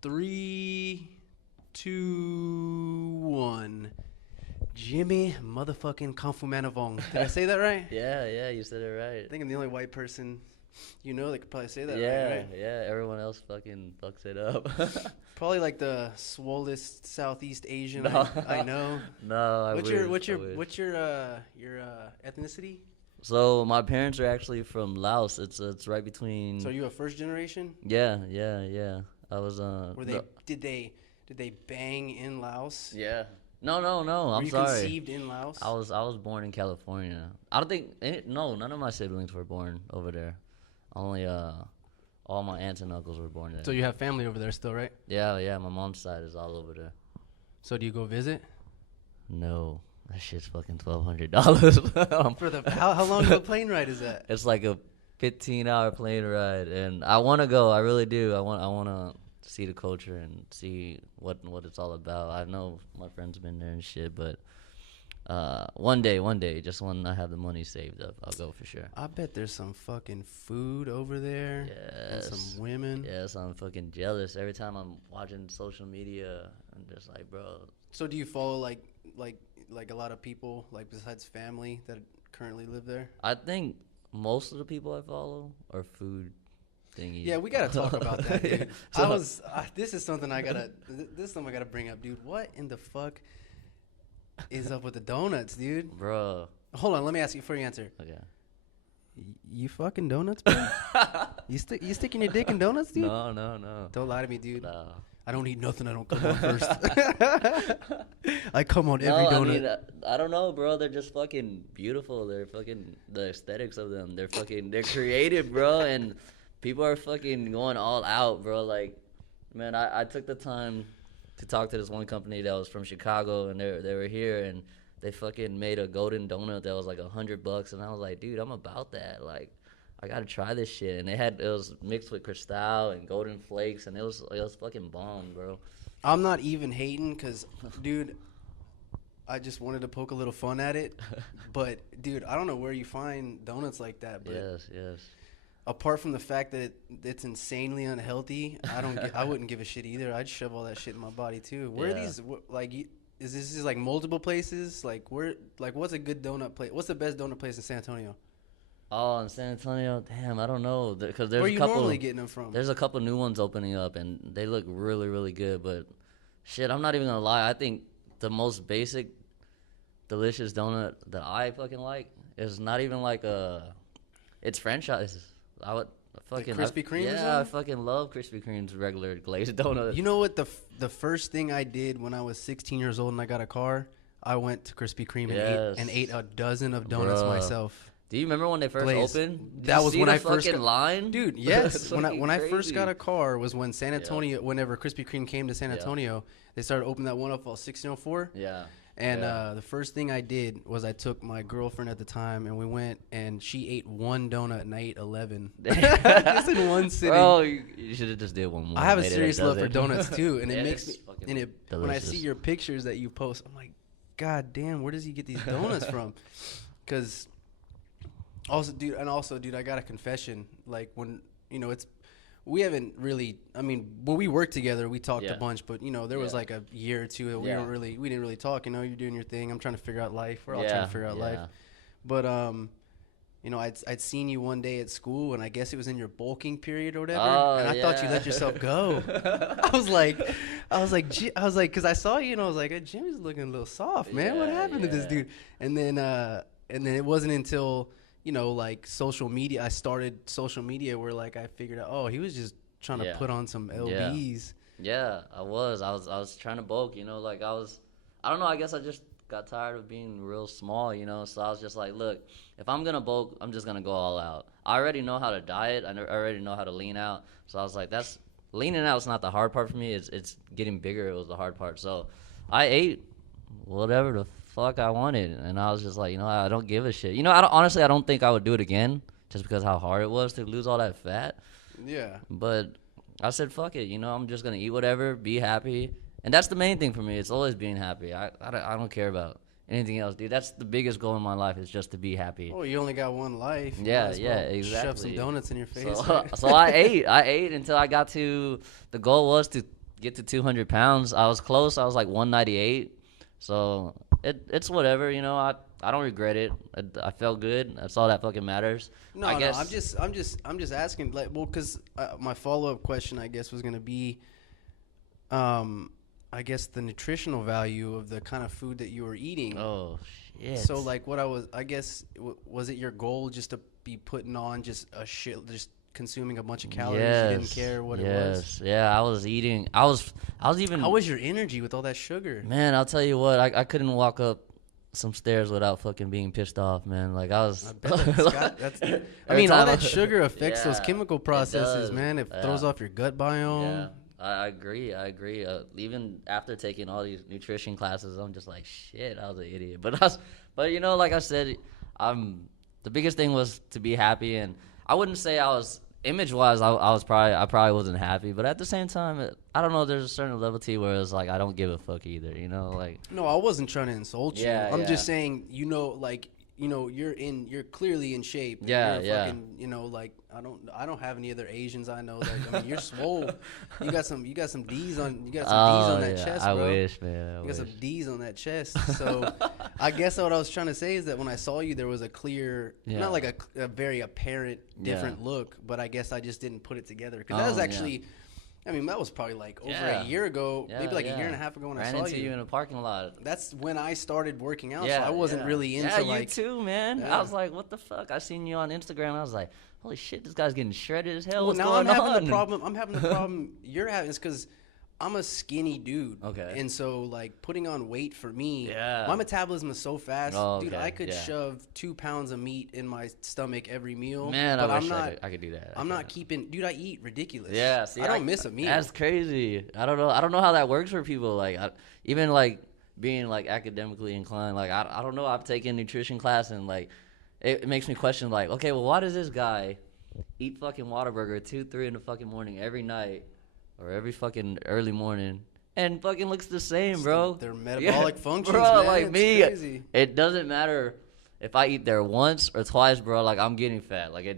3, 2, 1. Jimmy motherfucking Khamphomanivong. Did I say that right? Yeah, you said it right. I think I'm the only white person that could probably say that right? Yeah, everyone else fucking fucks it up. Probably like the swollest Southeast Asian No. I know. No, I What's wish. what's your ethnicity? So my parents are actually from Laos. It's right between. So are you a first generation? Yeah. I was Were they did they bang in Laos? Yeah. No. Were I'm you sorry. conceived in Laos? I was born in California. I don't think none of my siblings were born over there. Only all my aunts and uncles were born there. So you have family over there still, right? Yeah. My mom's side is all over there. So do you go visit? No, that shit's fucking $1,200. For the how long of a plane ride is that? It's like a 15-hour plane ride, and I want to go. I really do. I want to see the culture and see what it's all about. I know my friends been there and shit, but one day, just when I have the money saved up, I'll go for sure. I bet there's some fucking food over there. Yes. And some women. Yes, I'm fucking jealous. Every time I'm watching social media, I'm just like, bro. So do you follow like a lot of people, like besides family, that currently live there? I think most of the people I follow are food thingies. Yeah, we gotta talk about that, dude. So- This is something I gotta bring up, dude. What in the fuck is up with the donuts, dude? Bro. Hold on, let me ask you before you answer. Okay. You fucking donuts, bro? You sticking your dick in donuts, dude? No. Don't lie to me, dude. No. I don't eat nothing I don't come on first. I come on every donut. I mean, I don't know, bro. They're just fucking beautiful. They're fucking the aesthetics of them. They're creative, bro. And people are fucking going all out, bro. Like, man, I took the time to talk to this one company that was from Chicago, and they were here, and they fucking made a golden donut that was like $100, and I was like, dude, I'm about that. Like, I gotta try this shit. And it was mixed with Cristal and golden flakes, and it was fucking bomb, bro. I'm not even hating, cause, dude, I just wanted to poke a little fun at it. But, dude, I don't know where you find donuts like that. But Yes. apart from the fact that it's insanely unhealthy, I wouldn't give a shit either. I'd shove all that shit in my body too. Where are these? Is this like multiple places? Like what's a good donut place? What's the best donut place in San Antonio? Oh, in San Antonio, damn, I don't know, because there's Where are a you couple. normally getting them from? There's a couple new ones opening up, and they look really, really good. But shit, I'm not even gonna lie. I think the most basic, delicious donut that I fucking like is not even like it's franchises. I would fucking Krispy Kreme or Yeah, I something? fucking love Krispy Kreme's regular glazed donut. You know what the first thing I did when I was 16 years old and I got a car, I went to Krispy Kreme and ate a dozen of donuts Bruh. myself. Do you remember when they first Glazed. opened? Did That you was see when the I first fucking line, Dude, yes. It's when fucking I first crazy. got a car was when San Antonio, whenever Krispy Kreme came to San Yeah. Antonio, they started opening that one up on 1604. Yeah. And Yeah. the first thing I did was I took my girlfriend at the time, and we went, and she ate one donut, and I ate 11. Just in one sitting. Bro, you should have just did one more. I have a Made it serious love for dozen. donuts, too. And it Yeah, makes it's me, fucking and when I see delicious. your pictures that you post, I'm like, God damn, where does he get these donuts from? Because also, dude, I got a confession. Like, when, we haven't really, I mean, when we worked together, we talked a bunch, but, there was Yeah. like a year or two that we Yeah. didn't really talk. You're doing your thing. I'm trying to figure out life. We're all trying to figure out life. But, I'd seen you one day at school, and I guess it was in your bulking period or whatever. Oh, and I thought you yeah. let yourself go. I was like, because I saw you, and I was like, Jimmy's looking a little soft, man. What Yeah, happened to this yeah. dude? And then it wasn't until, like social media, I started social media where like I figured out, oh, he was just trying to Yeah. put on some LBs. Yeah, I was trying to bulk, like I don't know, I guess I just got tired of being real small, so I was just like, look, if I'm gonna bulk, I'm just gonna go all out. I already know how to diet, I already know how to lean out, so I was like, leaning out's not the hard part for me, it's getting bigger, it was the hard part. So I ate whatever the fuck I wanted, and I was just like, I don't give a shit. Honestly, I don't think I would do it again, just because how hard it was to lose all that fat. Yeah. But I said, fuck it, I'm just going to eat whatever, be happy. And that's the main thing for me. It's always being happy. I don't care about anything else, dude. That's the biggest goal in my life, is just to be happy. Oh, you only got one life. You Yeah, might as yeah, well exactly. Shove some donuts in your face. So I ate until I got to, the goal was to get to 200 pounds. I was close. I was like 198. So it's whatever, you know. I don't regret it. I felt good. That's all that fucking matters. No, I guess, I'm just asking, like, well, because my follow-up question, I guess, was gonna be, I guess the nutritional value of the kind of food that you were eating. Oh shit. So like, I guess, was it your goal just to be putting on just consuming a bunch of calories? Yes, You didn't care what it was. Yeah, I was eating. I was even. How was your energy with all that sugar? Man, I'll tell you what. I couldn't walk up some stairs without fucking being pissed off, man. Like I was. I mean, all that sugar affects those chemical processes, man. It throws off your gut biome. Yeah. I agree. Even after taking all these nutrition classes, I'm just like, shit, I was an idiot. But you know, like I said, the biggest thing was to be happy, and I wouldn't say I was image-wise. I probably wasn't happy, but at the same time, I don't know. There's a certain level to where it's like I don't give a fuck either. You know, like. No, I wasn't trying to insult you. Yeah, I'm just saying, you know, like. You know, you're clearly in shape. Yeah, you're fucking, you know, like I don't have any other Asians I know. Like, I mean, you're swole. You got some D's on D's on that chest, bro. I wish, man. You got some D's on that chest. So, I guess what I was trying to say is that when I saw you, there was a clear, not like a very apparent different look, but I guess I just didn't put it together because that was actually. I mean, that was probably like over a year ago, maybe like a year and a half ago when I saw you in a parking lot. That's when I started working out, so I wasn't really into like. You too, man. I was like, what the fuck? I seen you on Instagram. I was like, holy shit, this guy's getting shredded as hell. What's going on? I'm having the problem you're having is because I'm a skinny dude. Okay. And so, like, putting on weight for me, my metabolism is so fast. Dude, I could shove 2 pounds of meat in my stomach every meal. Man, I wish I could do that. I'm not keeping, dude, I eat ridiculous. Yeah, see, I don't miss a meal. That's crazy. I don't know how that works for people. Like, even, like, being, like, academically inclined, like, I don't know. I've taken nutrition class, and, like, it makes me question, like, okay, well, why does this guy eat fucking Whataburger 2-3 in the fucking morning every night? Or every fucking early morning, and fucking looks the same, bro. Their metabolic functions, bro. Man, like it's me, crazy. It doesn't matter if I eat there once or twice, bro. Like I'm getting fat. Like I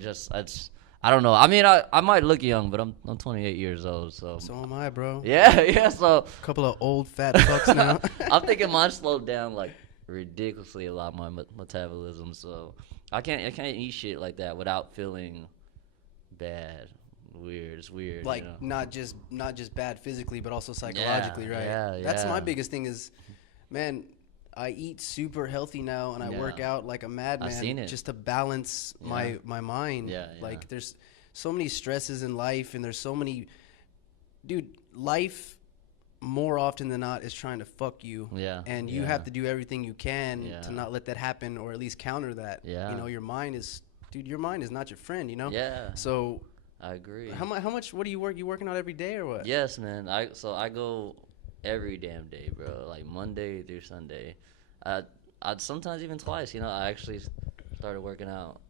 don't know. I mean, I might look young, but I'm 28 years old, so. So am I, bro. Yeah. So a couple of old fat fucks now. I'm thinking mine slowed down like ridiculously a lot, my metabolism. So I can't eat shit like that without feeling bad. It's weird. Like, you know? not just bad physically, but also psychologically, right? Yeah. That's my biggest thing is, man, I eat super healthy now, and I work out like a madman just to balance my mind. Like, there's so many stresses in life, and there's so many, dude, life more often than not is trying to fuck you. And you have to do everything you can to not let that happen, or at least counter that. You know, your mind is not your friend, you know? So I agree. How much? What do you work? You working out every day or what? Yes, man. I go every damn day, bro. Like Monday through Sunday. I'd sometimes even twice. You know, I actually started working out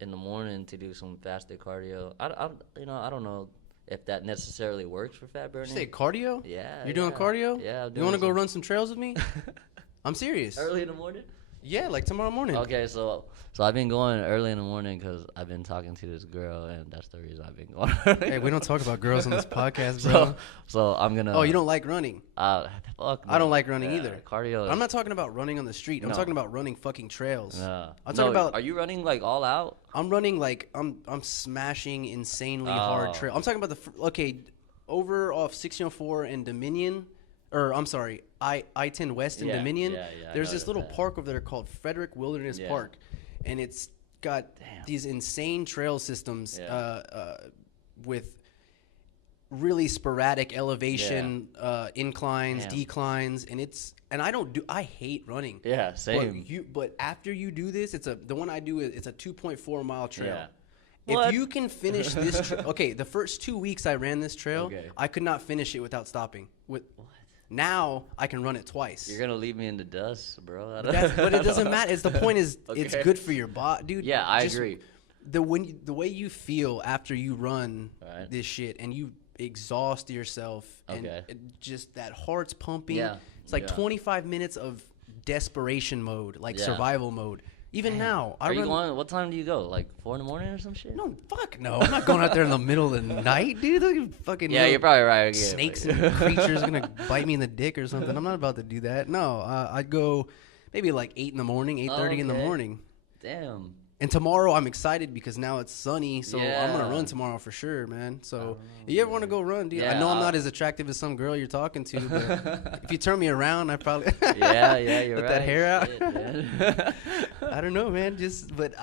in the morning to do some fasted cardio. I don't know if that necessarily works for fat burning. You say cardio? Yeah. You're doing cardio? Yeah. You want to go run some trails with me? I'm serious. Early in the morning? Yeah, like tomorrow morning. Okay, so I've been going early in the morning because I've been talking to this girl, and that's the reason I've been going early. Hey, we don't talk about girls on this podcast, bro. So I'm gonna. Oh, you don't like running? Fuck. No. I don't like running either. Cardio. I'm not talking about running on the street. I'm talking about running fucking trails. I'm talking about. Are you running like all out? I'm running like I'm smashing insanely hard trail. I'm talking about over off 1604 and Dominion. Or I'm sorry, I-10 West in Dominion. There's this little park over there called Frederick Wilderness Park, and it's got these insane trail systems with really sporadic elevation, inclines, declines, and I hate running. Yeah, same. But after you do this, the one I do it's a 2.4 mile trail. Yeah. If you can finish this, the first 2 weeks I ran this trail, I could not finish it without stopping. Now I can run it twice. You're gonna leave me in the dust, bro. But it doesn't matter. The point is, it's good for your body, dude. Yeah, I agree. The way you feel after you run this shit, and you exhaust yourself, and just that heart's pumping. It's like 25 minutes of desperation mode, like survival mode. Even Damn. now, I Are you run. going? What time do you go? Like 4 in the morning or some shit? No, fuck no. I'm not going out there in the middle of the night, dude. Those fucking Yeah, you're probably right. Yeah, snakes but- and creatures gonna bite me in the dick or something. I'm not about to do that. No, I'd go maybe like 8 in the morning, 8:30 in the Okay. morning. Damn. And tomorrow I'm excited because now it's sunny, so I'm gonna Yeah. run tomorrow for sure, man. So know, if you ever want to go run, dude? I Yeah, know I'm I'll- not as attractive as some girl you're talking to, but if you turn me around, I probably Yeah, you're let right. that hair out. Shit, man. I don't know, man. But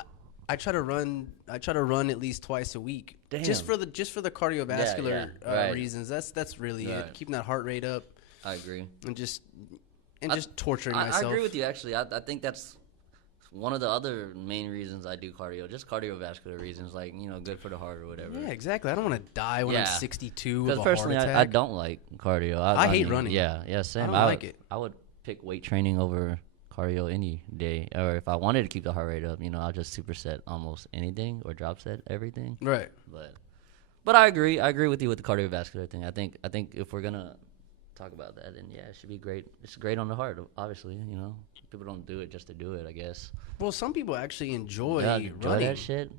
I try to run. I try to run at least twice a week, just Damn. for the cardiovascular right. reasons. That's really Right. it. Keeping that heart rate up I agree. and just torturing I myself. agree with you, actually. I think that's one of the other main reasons I do cardio, just cardiovascular reasons, like, good for the heart or whatever. Yeah, exactly. I don't want to die when I'm Yeah. 62 with Because a heart personally, attack. I don't like cardio. I hate mean, running. Yeah, same. I don't like it. I would pick weight training over cardio any day. Or if I wanted to keep the heart rate up, I'll just superset almost anything or drop set everything. Right. But I agree. I agree with you with the cardiovascular thing. I think if we're gonna talk about that, then yeah, it should be great. It's great on the heart, obviously. People don't do it just to do it, I guess. Well, some people actually enjoy Enjoy running. that shit.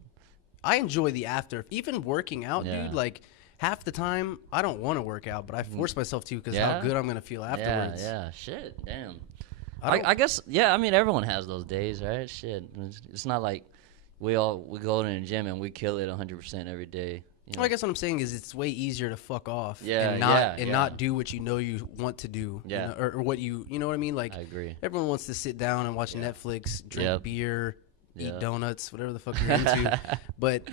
I enjoy the after. Even working out, Yeah. dude. Like half the time, I don't want to work out, but I force myself to because Yeah? how good I'm gonna feel afterwards. Yeah. Shit. Damn. I don't- I guess. Yeah. I mean, everyone has those days, right? Shit. It's not like we go in the gym and we kill it 100% every day. Well, I guess what I'm saying is it's way easier to fuck off Yeah, and yeah. not do what you know you want to do. Yeah. Or what you know what I mean? Like I agree. everyone wants to sit down and watch Netflix, drink Yep. beer, eat Yep. donuts, whatever the fuck you're into. But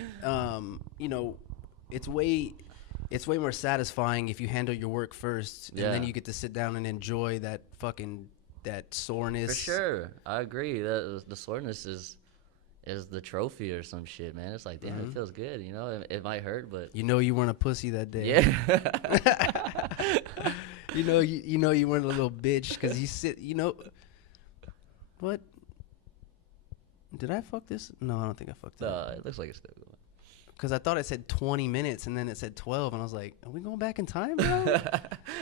it's way more satisfying if you handle your work first and then Yeah. you get to sit down and enjoy that soreness. For sure, I agree. The soreness is the trophy or some shit, man. It's like, damn, it feels good. It might hurt, but You know you weren't a pussy that day. yeah. you know you weren't a little bitch because you sit. What? Did I fuck this? No, I don't think I fucked it. No, it looks like it's still going. Because I thought it said 20 minutes and then it said 12, and I was like, "Are we going back in time, bro?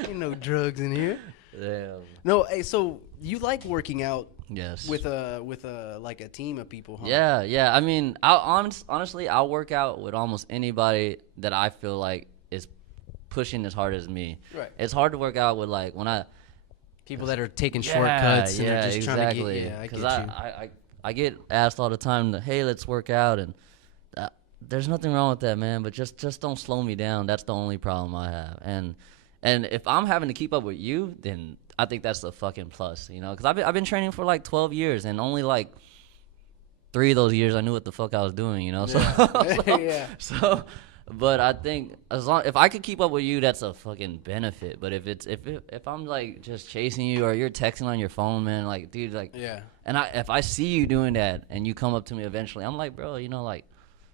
Ain't no drugs in here." Damn. No, hey, so you like working out Yes. with a like a team of people, huh? Yeah. I mean, honestly, I'll work out with almost anybody that I feel like is pushing as hard as me. Right. It's hard to work out with, like, when People that are taking shortcuts and yeah, they're just exactly. trying to get. Yeah, I get you. I get asked all the time, hey, let's work out, and there's nothing wrong with that, man. But just don't slow me down. That's the only problem I have. And if I'm having to keep up with you, then I think that's a fucking plus, because I've been training for like 12 years, and only like 3 of those years I knew what the fuck I was doing, Yeah. So, but I think if I could keep up with you, that's a fucking benefit. But if I'm like just chasing you or you're texting on your phone, man, like, dude, like, Yeah. and if I see you doing that and you come up to me eventually, I'm like, bro, like,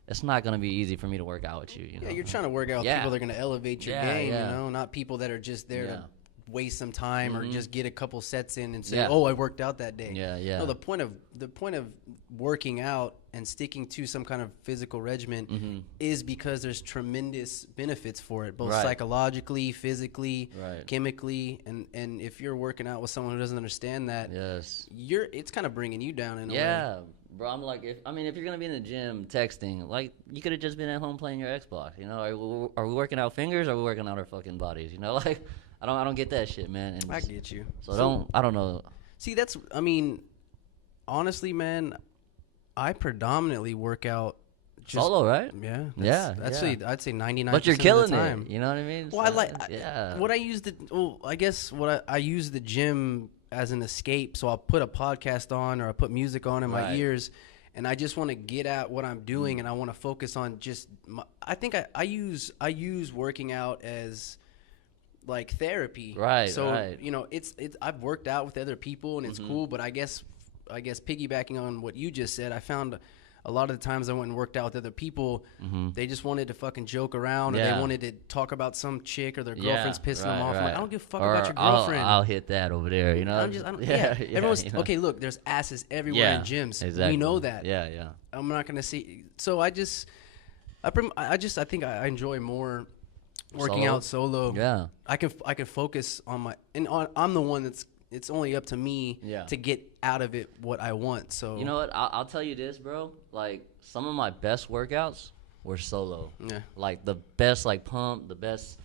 it's not gonna be easy for me to work out with you. Yeah, you're trying to work out with Yeah. people that are going to elevate your Yeah, game, yeah. not people that are just there Yeah. to waste some time or just get a couple sets in and say, Yeah. "Oh, I worked out that day." Yeah. No, the point of working out and sticking to some kind of physical regimen is because there's tremendous benefits for it, both Right. psychologically, physically, Right. chemically, and if you're working out with someone who doesn't understand that, Yes. it's kind of bringing you down in a way. Yeah, bro. I'm like, if you're gonna be in the gym texting, like, you could have just been at home playing your Xbox. Are we working out fingers? Or are we working out our fucking bodies? Like, I don't get that shit, man. And I get you. so I don't know. See, honestly, man, I predominantly work out just Solo, right? Yeah, Yeah, Actually, I'd say 99%. But you're killing of the time. it. You know what I mean? Well, So, I guess I use the gym as an escape. So I'll put a podcast on or I put music on in my Right. ears, and I just want to get at what I'm doing, and I want to focus on just. I think I use working out as like therapy. Right, So right. it's I've worked out with other people and it's cool, but I guess piggybacking on what you just said, I found a lot of the times I went and worked out with other people, they just wanted to fucking joke around or they Yeah. wanted to talk about some chick or their Yeah, girlfriend's pissing them off. I'm right. like, I don't give a fuck Or about your I'll- girlfriend. I'll hit that over there. Everyone's you know? okay. Look, there's asses everywhere in gyms. Exactly. We know that. Yeah. I'm not gonna see. So I think I enjoy more working Solo? out solo. Yeah. I can focus on I'm the one that's it's only up to me to get out of it what I want. So you know what? I'll tell you this, bro. Like some of my best workouts were solo. Yeah. Like the best, like pump, the best,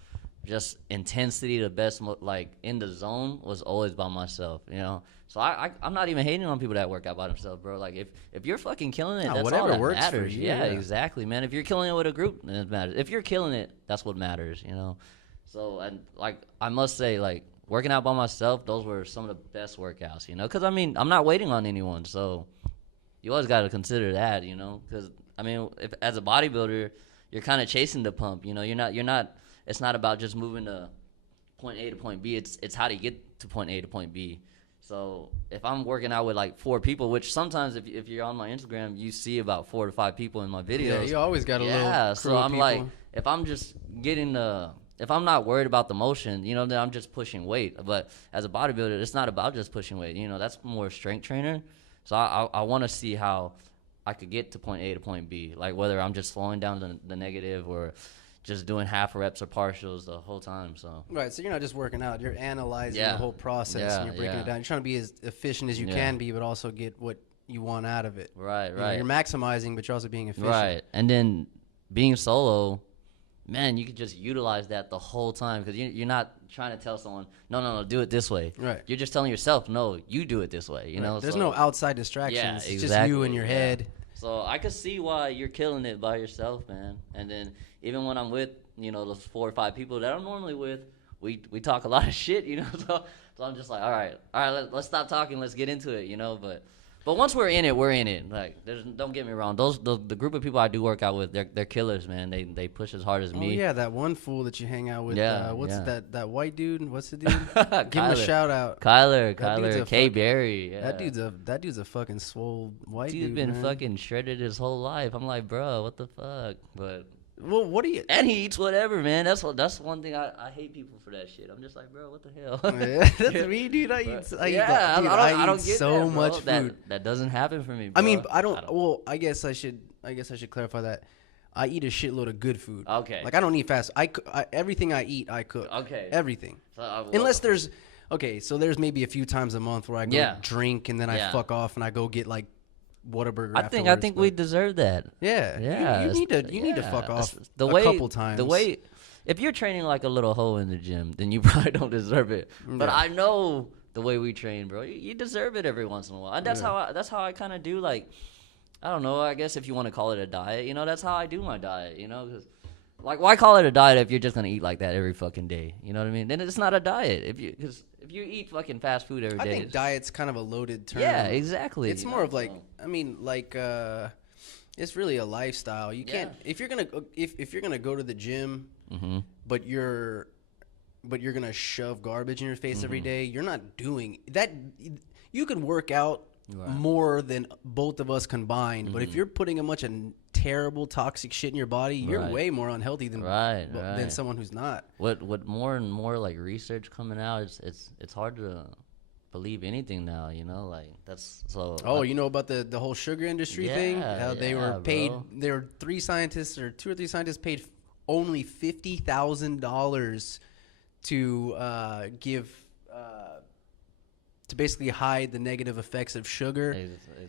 just intensity, the best, like in the zone was always by myself. You know. So I'm not even hating on people that work out by themselves, bro. Like if you're fucking killing it, that's all that works matters. For you, yeah, exactly, man. If you're killing it with a group, then it matters. If you're killing it, that's what matters. You know. So and like I must say, like. Working out by myself, those were some of the best workouts, you know? Because, I mean, I'm not waiting on anyone, so you always got to consider that, you know? Because, I mean, if as a bodybuilder, you're kind of chasing the pump, you know? It's not about just moving to point A to point B. It's how to get to point A to point B. So if I'm working out with, like, 4 people, which sometimes if you're on my Instagram, you see about 4 to 5 people in my videos. Yeah, you always got a little crew so I'm of like, if I'm just getting if I'm not worried about the motion, you know, then I'm just pushing weight. But as a bodybuilder, it's not about just pushing weight. You know, that's more strength trainer. So I want to see how I could get to point A to point B, like whether I'm just slowing down the negative or just doing half reps or partials the whole time. So right, so you're not just working out; you're analyzing the whole process and you're breaking it down. You're trying to be as efficient as you can be, but also get what you want out of it. Right. You know, you're maximizing, but you're also being efficient. Right, and then being solo. Man, you could just utilize that the whole time because you're not trying to tell someone, no, do it this way. Right. You're just telling yourself, no, you do it this way. You know. There's no outside distractions. Yeah, it's exactly. just you in your head. So I could see why you're killing it by yourself, man. And then even when I'm with, you know, those 4 or 5 people that I'm normally with, we talk a lot of shit, you know. So I'm just like, all right, let's stop talking, let's get into it, you know. But once we're in it, we're in it. Like, don't get me wrong. The group of people I do work out with, they're killers, man. They push as hard as me. Oh yeah, that one fool that you hang out with. What's that white dude? What's the dude? Give him a shout out. Kyler, K. Berry. Yeah. That dude's a fucking swole white dude. Dude's been man. fucking shredded his whole life. I'm like, bro, what the fuck? But. Well, what do you? And he eats whatever, man. That's one thing I hate people for that shit. I'm just like, bro, what the hell? Yeah, that's me, dude. I don't get so much food. That doesn't happen for me, bro. I mean, I don't. Well, I guess I should clarify that. I eat a shitload of good food. Okay. Like I don't eat fast. Everything I eat, I cook. Okay. Everything. Unless there's so there's maybe a few times a month where I go drink and then I fuck off and I go get like Whataburger. I think we deserve that. Yeah. You need to fuck off a couple times. The way, if you're training like a little hoe in the gym, then you probably don't deserve it. But I know the way we train, bro. You deserve it every once in a while. And that's how I kind of do. Like, I don't know. I guess if you want to call it a diet, you know, that's how I do my diet. You know, 'cause, like, why call it a diet if you're just gonna eat like that every fucking day? You know what I mean? Then it's not a diet. Because if you eat fucking fast food every day, I think diet's kind of a loaded term. Yeah, exactly. It's more of like, I mean, like, it's really a lifestyle. You can't if you're gonna go to the gym, but you're gonna shove garbage in your face every day. You're not doing that. You can work out more than both of us combined, but if you're putting a bunch of terrible toxic shit in your body, you're way more unhealthy than someone who's not. What more and more like research coming out, it's hard to believe anything now, you know, like that's so. Oh, you know about the whole sugar industry thing? How they were paid. Bro. There were 2 or 3 scientists paid only $50,000 to give. To basically hide the negative effects of sugar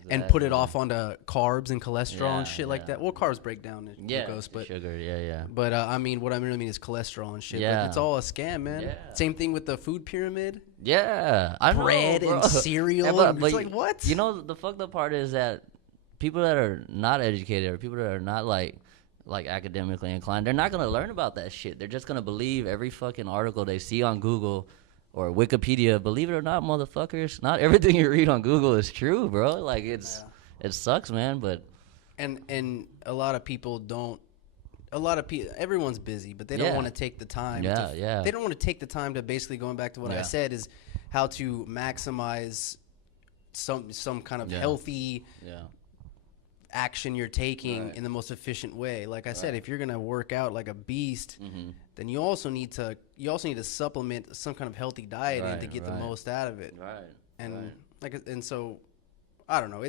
and put it off onto carbs and cholesterol and shit like that. Well, carbs break down glucose, but sugar, But I mean, what I really mean is cholesterol and shit. Yeah, like, it's all a scam, man. Yeah. Same thing with the food pyramid. Yeah, bread and cereal. But it's like what? You know, the fucked up part is that people that are not educated or people that are not like academically inclined, they're not gonna learn about that shit. They're just gonna believe every fucking article they see on Google or Wikipedia. Believe it or not, motherfuckers, not everything you read on Google is true, bro. Like it sucks, man. But and a lot of people don't. A lot of people, everyone's busy, but they don't want to take the time. They don't want to take the time to basically going back to what I said is how to maximize some kind of healthy action you're taking in the most efficient way. Like I said, if you're gonna work out like a beast, then you also need to supplement some kind of healthy diet to get the most out of it. And so I don't know.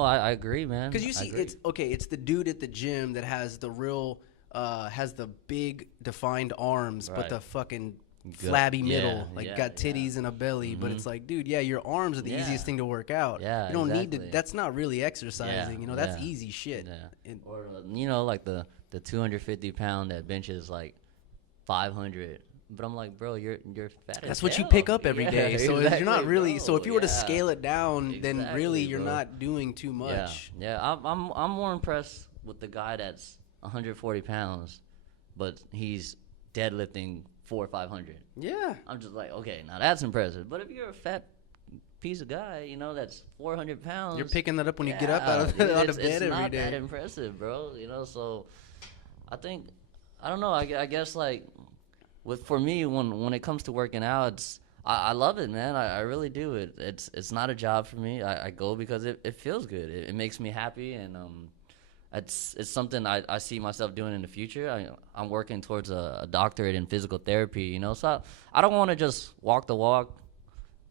I agree, man. Because you see, it's the dude at the gym that has the real has the big defined arms, but the fucking flabby middle, like got titties and a belly, but it's like, dude, your arms are the easiest thing to work out. Yeah, you don't need to. That's not really exercising. You know, that's easy shit. Or you know, like the 250-pound that benches like 500. But I'm like, bro, you're fat. That's what you pick up every day. So exactly, you're not really. bro. So if you were to scale it down, then really you're bro. not doing too much. Yeah. I'm more impressed with the guy that's 140 pounds, but he's deadlifting 400 or 500. Yeah. I'm just like, okay, now that's impressive. But if you're a fat piece of guy, you know, that's 400 pounds. You're picking that up when you get up out of bed every day. It's not that impressive, bro. You know, so I think, I don't know. I guess like for me, when it comes to working out, I love it, man. I really do. It's not a job for me. I go because it feels good. It makes me happy, and it's something I see myself doing in the future. I'm working towards a doctorate in physical therapy, you know. So I don't want to just walk the walk.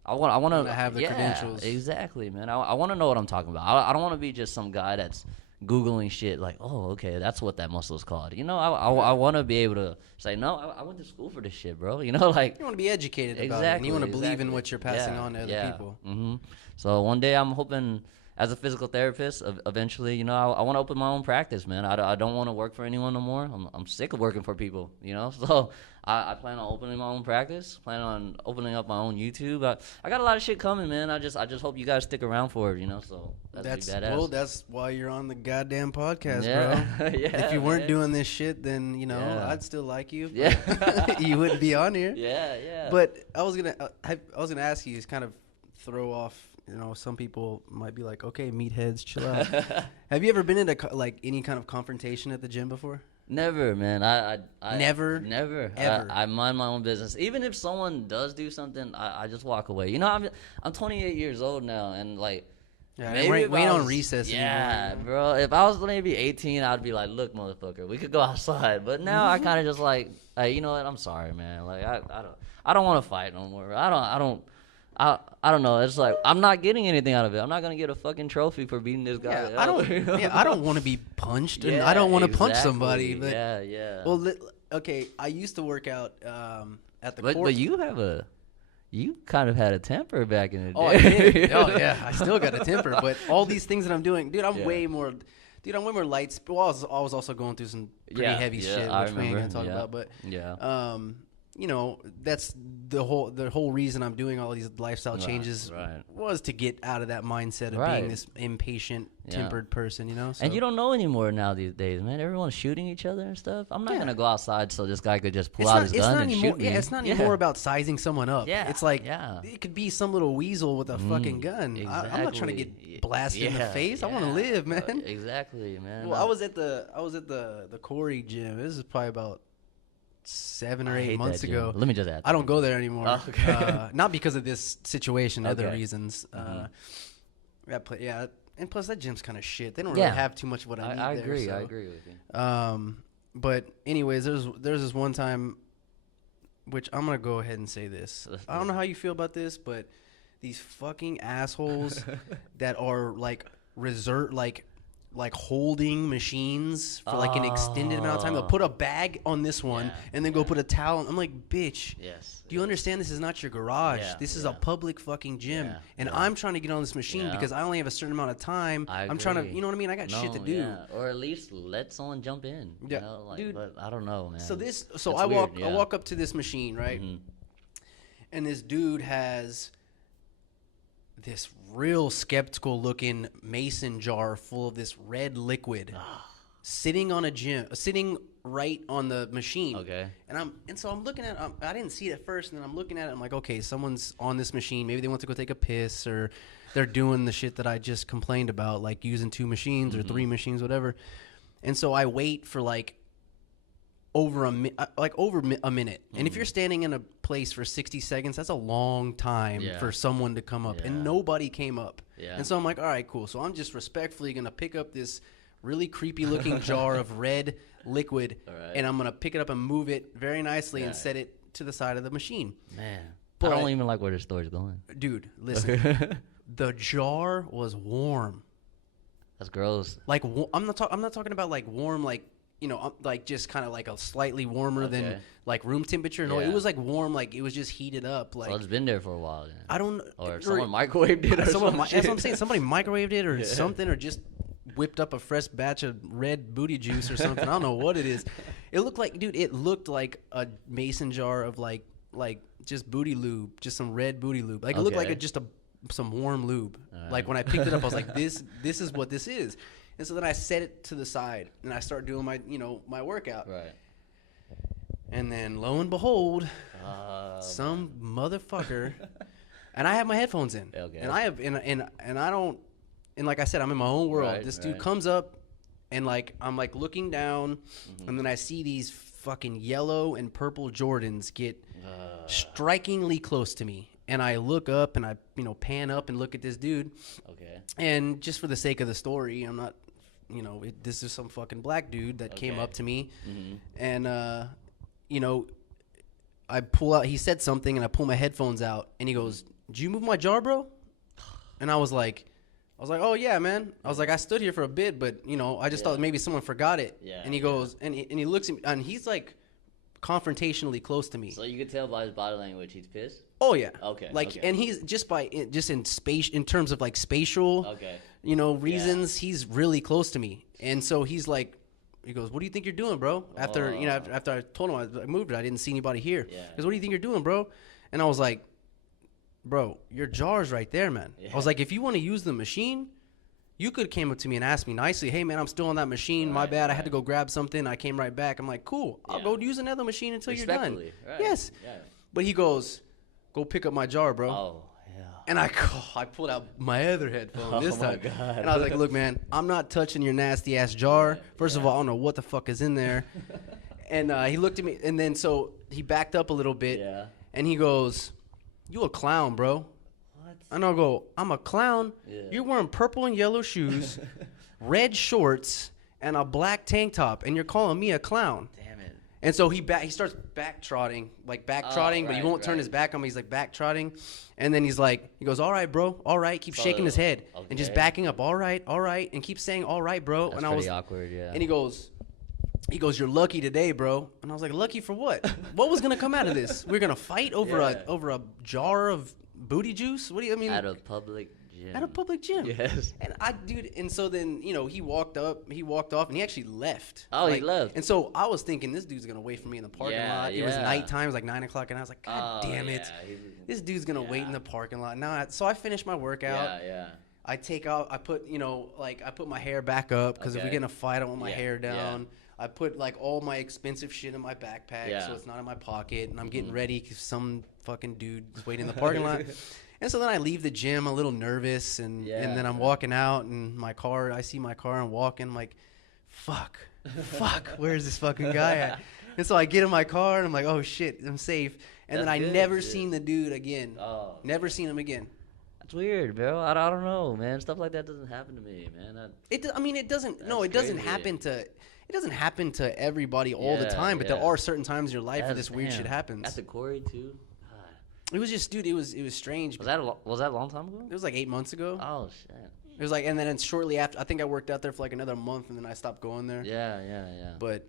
I want to have the credentials. Exactly, man. I want to know what I'm talking about. I don't want to be just some guy that's Googling shit like, oh, okay, that's what that muscle is called. You know, I want to be able to say, no, I went to school for this shit, bro. You know, like you want to be educated about it, and you want to believe in what you're passing on to other people. Mm-hmm. So one day I'm hoping, as a physical therapist, eventually, you know, I want to open my own practice, man. I don't want to work for anyone no more. I'm sick of working for people, you know. So I plan on opening my own practice. Plan on opening up my own YouTube. I got a lot of shit coming, man. I just hope you guys stick around for it, you know. So that's badass. Well, that's why you're on the goddamn podcast, bro. If you weren't doing this shit, then you know I'd still like you. Yeah, you wouldn't be on here. Yeah. But I was gonna ask you, to kind of throw off. You know, some people might be like, okay, meatheads, chill out. Have you ever been into like any kind of confrontation at the gym before? Never, man. I never ever. I mind my own business. Even if someone does do something, I just walk away. You know, I'm 28 years old now, and like, maybe we ain't on recess anymore. Yeah, bro. If I was maybe 18, I'd be like, look, motherfucker, we could go outside. But now I kind of just like, hey, you know what? I'm sorry, man. Like, I don't want to fight no more. I don't know. It's like I'm not getting anything out of it. I'm not gonna get a fucking trophy for beating this guy. Yeah, I don't want to be punched, and I don't want to punch somebody. But, yeah. Well, okay. I used to work out at the court. But you kind of had a temper back in the day. Oh, I did. Oh yeah, I still got a temper. But all these things that I'm doing, dude, I'm way more light. Well, I was also going through some pretty heavy shit, which we ain't gonna talk about. But you know, that's the whole reason I'm doing all these lifestyle changes was to get out of that mindset of being this impatient, tempered person, you know? So. And you don't know anymore now these days, man. Everyone's shooting each other and stuff. I'm not going to go outside so this guy could just pull out his gun and shoot me. Yeah, it's not anymore about sizing someone up. Yeah. It's like, it could be some little weasel with a fucking gun. Exactly. I'm not trying to get blasted in the face. I want to live, man. Exactly, man. Well, I was at the Corey gym. This is probably about 7 or 8 months ago. Let me just add. I don't go there anymore. Oh, okay. Not because of this situation, other reasons. And plus that gym's kind of shit. They don't really have too much of what I need. I agree. I agree with you. But anyways, there's this one time, which I'm gonna go ahead and say this. I don't know how you feel about this, but these fucking assholes that are like holding machines for like an extended amount of time. They'll put a bag on this one and then go put a towel on. I'm like, bitch, do you understand this is not your garage? This is a public fucking gym. And I'm trying to get on this machine because I only have a certain amount of time. I'm trying to, you know what I mean? I got shit to do. Yeah. Or at least let someone jump in. You know? Like, dude. But I don't know, man. So I walk up to this machine, right? Mm-hmm. And this dude has this real skeptical looking mason jar full of this red liquid sitting right on the machine. Okay. And so I'm looking at it. I didn't see it at first, and then I'm looking at it. I'm like, okay, someone's on this machine. Maybe they want to go take a piss, or they're doing the shit that I just complained about, like using 2 machines or 3 machines, whatever. And so I wait for like over a minute. And if you're standing in a place for 60 seconds, that's a long time for someone to come up. And nobody came up. And so I'm like, all right, cool. So I'm just respectfully going to pick up this really creepy looking jar of red liquid, and I'm going to pick it up and move it very nicely and set it to the side of the machine. Man, but I don't even like where this story's going. Dude, listen. The jar was warm. That's gross. Like, I'm not talking about like warm, like like just kind of like a slightly warmer than Okay. like room temperature. No, Yeah. it was like warm, like it was just heated up. Like So it's been there for a while. Then. I don't, Or someone microwaved it. Or that's some what shit. I'm saying. Somebody microwaved it or something, or just whipped up a fresh batch of red booty juice or something. I don't know what it is. It looked like, dude, it looked like a mason jar of like just booty lube, just some red booty lube. Like it looked like some warm lube. Like when I picked it up, I was like, this is what this is. And so then I set it to the side and I start doing my my workout. Right. And then lo and behold, some motherfucker, and I have my headphones in, Okay. and I have and I don't, and like I said, I'm in my own world. Right, This dude right. comes up, and like I'm like looking down, and then I see these fucking yellow and purple Jordans get strikingly close to me, and I look up and I pan up and look at this dude, Okay. and just for the sake of the story, I'm not, this is some fucking black dude that came Okay. up to me, Mm-hmm. and I pull out. He said something, and I pull my headphones out, and he goes, "Did you move my jar, bro?" And I was like, "Oh yeah, man." I was like, "I stood here for a bit, but I just thought maybe someone forgot it." Yeah, And he goes, and he looks at me, and he's like confrontationally close to me. So you could tell by his body language he's pissed. Oh yeah. Okay, Like, okay. and he's just in space, in terms of like spatial, Okay. reasons. He's really close to me, and so he's like. He goes, "What do you think you're doing, bro?" After after I told him I moved it, I didn't see anybody here. Yeah. He goes, "What do you think you're doing, bro?" And I was like, "Bro, your jar's right there, man." I was like, "If you want to use the machine, you could have came up to me and asked me nicely, 'Hey, man, I'm still on that machine. My Right, bad. I had to right. go grab something. I came right back.' I'm like, "Cool. I'll Yeah. go use another machine until you're done." Respectfully, right. Yes. Yeah. But he goes, "Go pick up my jar, bro." Oh yeah. And I pulled out my other headphone this Oh, my time. God. And I was like, "Look, man, I'm not touching your nasty ass jar. First of all, I don't know what the fuck is in there." And he looked at me, and then so he backed up a little bit, Yeah. and he goes, "You a clown, bro." What? And I'll go, "I'm a clown? Yeah. You're wearing purple and yellow shoes, red shorts, and a black tank top, and you're calling me a clown." Damn it. And so he starts backtrotting, but he right, won't turn right. his back on me. He's like backtrotting, and then he goes, "All right, bro, all right." Keeps shaking his head and just okay. backing up. "All right, and keeps saying, "All right, bro." That's and I pretty was, awkward. Yeah. and he goes, "You're lucky today, bro." And I was like, "Lucky for what? What was gonna come out of this? We're gonna fight over a jar of booty juice? What do you I mean?" At a public gym. At a public gym. Yes. And so then, he walked off, and he actually left. Oh, he left. And so I was thinking, this dude's going to wait for me in the parking lot. It was yeah. nighttime, it was like 9 o'clock, and I was like, God damn it. Yeah. This dude's going to wait in the parking lot. So I finished my workout. Yeah. I take out, I put, I put my hair back up, because if we Okay. get in a fight, I don't want my Yeah, hair down. yeah. I put, all my expensive shit in my backpack, Yeah. so it's not in my pocket, and I'm getting ready because some fucking dude is waiting in the parking lot. And so then I leave the gym a little nervous, and then I'm walking out, and I see my car, and walking, I'm like, fuck, where's this fucking guy at? And so I get in my car, and I'm like, oh shit, I'm safe. And then That's I good, never dude. seen the dude again. Oh. Never seen him again. That's weird, bro. I don't know, man. Stuff like that doesn't happen to me, man. It doesn't. No, That's it doesn't crazy. happen to. It doesn't happen to everybody all the Yeah, time, but there yeah. are certain times in your life where That's- this weird damn. shit happens. At the quarry too. God. It was just, dude. It was strange. Was that a long time ago? It was like 8 months ago. Oh shit. It was like, and then shortly after, I think I worked out there for like another month, and then I stopped going there. Yeah. But,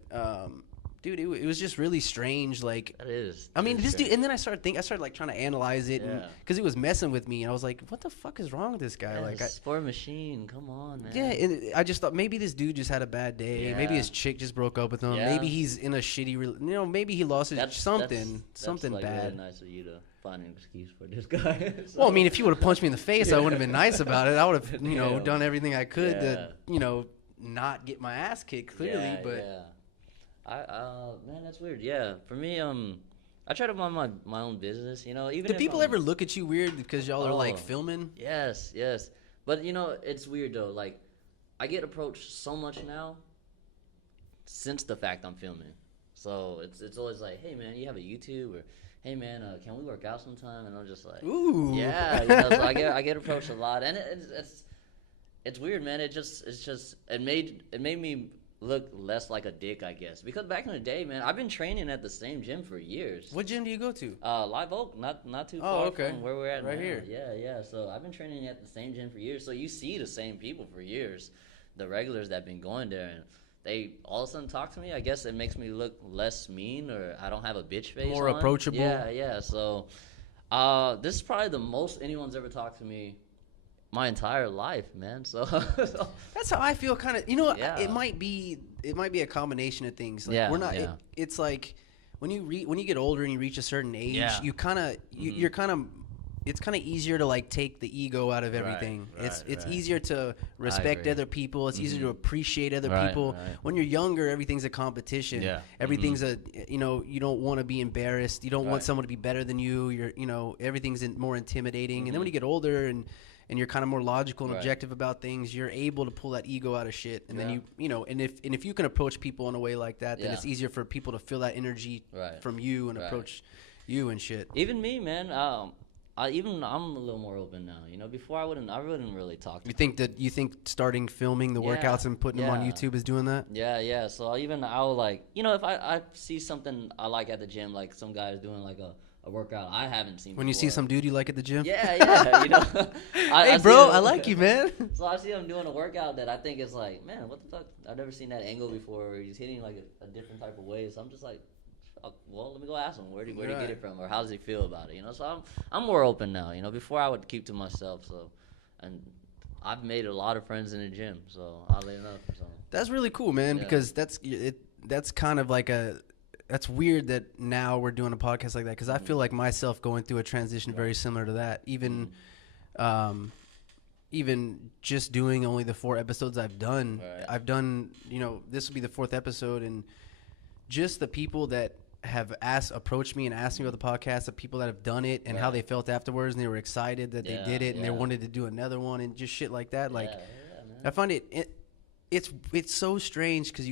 dude, it was just really strange. Like, That is. I mean, that is this dude, strange. and then I started like trying to analyze it, Yeah. because it was messing with me, and I was like, what the fuck is wrong with this guy? Like, Yes, for a machine. Come on, man. yeah, and I just thought maybe this dude just had a bad day. Maybe Yeah. his chick just broke up with him. Yeah. Maybe he's in a shitty, maybe he lost his something like bad. Really nice of you to find an excuse for this guy. Well, I mean, if he would have punched me in the face, I would have been nice about it. I would have, Yeah. done everything I could to, not get my ass kicked. Clearly, yeah, but yeah. Man, that's weird. Yeah, for me, I try to mind my own business. Even do if people I'm- ever look at you weird because y'all are like Oh. filming? Yes. But it's weird though. Like, I get approached so much now since the fact I'm filming. So it's always like, hey man, you have a YouTube, or hey man, can we work out sometime? And I'm just like, Ooh, yeah. So I get approached a lot, and it's weird, man. It made me look less like a dick, I guess, because back in the day, man, I've been training at the same gym for years. What gym do you go to? Live Oak, not too far okay. from where we're at Right now. here. Yeah. So I've been training at the same gym for years. So you see the same people for years, the regulars that been going there, and they all of a sudden talk to me. I guess it makes me look less mean, or I don't have a bitch face. More approachable. Yeah. So, this is probably the most anyone's ever talked to me my entire life, man. So that's how I feel. Kind of, you know, Yeah. it might be a combination of things. Like, Yeah, we're not. yeah. It's like when you get older and you reach a certain age, Yeah. you kind of you're kind of. It's kind of easier to like take the ego out of everything. Right, It's right. easier to respect agree. other people. It's easier to appreciate other Right, people. right. When you're younger, everything's a competition. Yeah. Everything's a, you know, you don't want to be embarrassed. You don't want Right. someone to be better than you. You know, everything's more intimidating. And then when you get older and you're kind of more logical and Right. objective about things, you're able to pull that ego out of shit. And Yeah. then you know, and if you can approach people in a way like that, then Yeah. it's easier for people to feel that energy Right. from you and Right. approach you and shit. Even me, man. I'm a little more open now. You know, before I wouldn't really talk to You think starting filming the Yeah, workouts and putting them on yeah. YouTube is doing that? Yeah. So I'll like, you know, if I see something I like at the gym, like some guy's doing like a workout I haven't seen When you see before. some dude you like at the gym? Yeah, you know. Hey, bro, I like you, man. So I see him doing a workout that I think is like, man, what the fuck? I've never seen that angle before, or he's hitting like a different type of way. So I'm just like, fuck, well, let me go ask him where did he get it from, or how does he feel about it? You know, so I'm more open now. You know, before I would keep to myself. So, and I've made a lot of friends in the gym, so I'll let enough. So That's really cool, man, Yeah. because that's kind of like that's weird that now we're doing a podcast like that, because I feel like myself going through a transition very similar to that. Even just doing only the 4 episodes I've done, you know, this will be the 4th episode, and just the people that have approached me and asked me about the podcast, the people that have done it and how they felt afterwards, and they were excited that they did it and they wanted to do another one and just shit like that. Like, man. I find it's so strange, because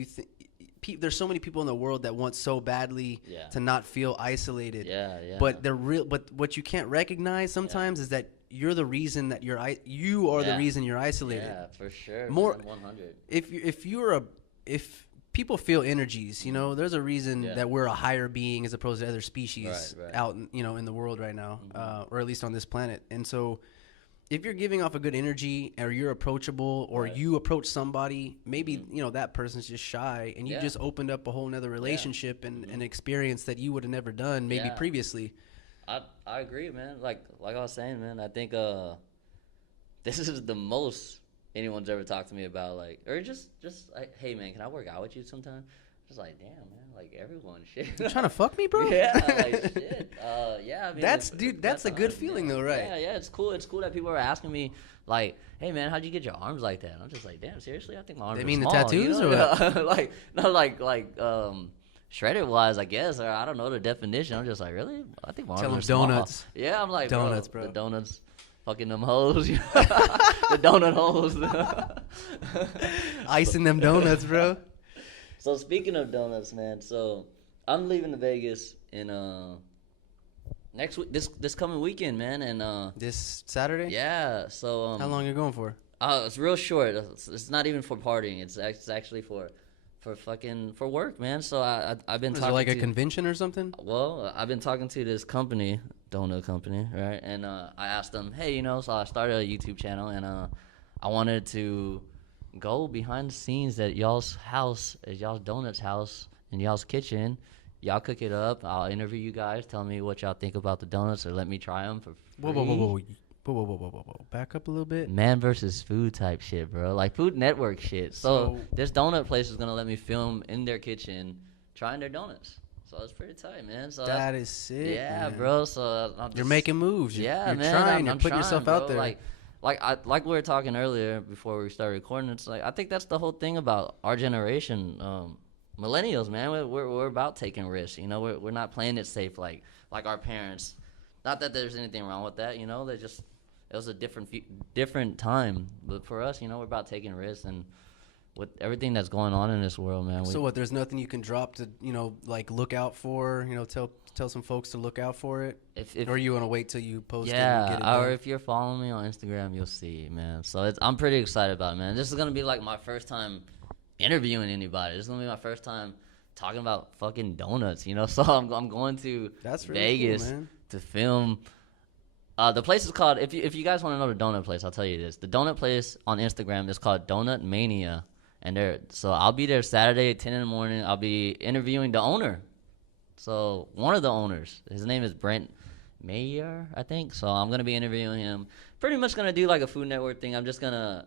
there's so many people in the world that want so badly to not feel isolated. Yeah. But but what you can't recognize sometimes is that you're the reason that you are the reason you're isolated. Yeah, for sure. More man, 100. If people feel energies, you know, there's a reason that we're a higher being as opposed to other species out in the world right now, or at least on this planet. And so if you're giving off a good energy, or you're approachable, or you approach somebody, maybe you know that person's just shy, and you just opened up a whole nother relationship and an experience that you would have never done maybe previously. I agree, man. Like I was saying, man, I think this is the most anyone's ever talked to me about, like, or just like, hey man, can I work out with you sometime? Just like, damn man, like everyone shit. You trying to fuck me, bro? Yeah, like shit. Yeah, I mean, that's a good feeling though, right? Yeah, it's cool that people are asking me like, hey man, how'd you get your arms like that? And I'm just like, damn, seriously, I think my arms They are mean the small, tattoos you know? or what? like shredded wise, I guess, or I don't know the definition. I'm just like, really? I think my arms Tell are them small. donuts. Yeah, I'm like, Donuts, bro. The donuts, fucking them hoes, the donut hoes. Icing them donuts, bro. So speaking of donuts, man, so I'm leaving to Vegas in next week, this coming weekend, man, and This Saturday? yeah. So How long are you going for? it's real short. It's not even for partying. It's actually for work, man. So I've been Is it talking like to a convention or something? Well, I've been talking to this company, donut company, right? And I asked them, hey, you know, so I started a YouTube channel, and I wanted to go behind the scenes at y'all's house, at y'all's donuts house, in y'all's kitchen. Y'all cook it up. I'll interview you guys. Tell me what y'all think about the donuts, or let me try them for free. Whoa. Back up a little bit. Man versus food type shit, bro. Like Food Network shit. So this donut place is gonna let me film in their kitchen, trying their donuts. So it's pretty tight, man. So That is sick. yeah, man. bro. So You're making moves. Yeah, you're man. trying. You're I'm putting trying, yourself bro. out there. Like we were talking earlier before we started recording. It's like I think that's the whole thing about our generation, millennials, man. We're about taking risks. You know, we're not playing it safe like our parents. Not that there's anything wrong with that. You know, it was a different time. But for us, you know, we're about taking risks, and with everything that's going on in this world, man. So what? There's nothing you can drop to, you know, like look out for. You know, tell some folks to look out for it. Or you want to wait till you post it and get it or done? if you're following me on Instagram, you'll see, man. So I'm pretty excited about it, man. This is gonna be like my first time interviewing anybody. This is gonna be my first time talking about fucking donuts, you know. So I'm going to That's really Vegas cool, man. to film. The place is called, if you guys want to know the donut place, I'll tell you this. The donut place on Instagram is called Donut Mania, And so I'll be there Saturday at 10 in the morning. I'll be interviewing the owner. So one of the owners, his name is Brent Mayer, I think. So I'm gonna be interviewing him. Pretty much gonna do like a Food Network thing. He's gonna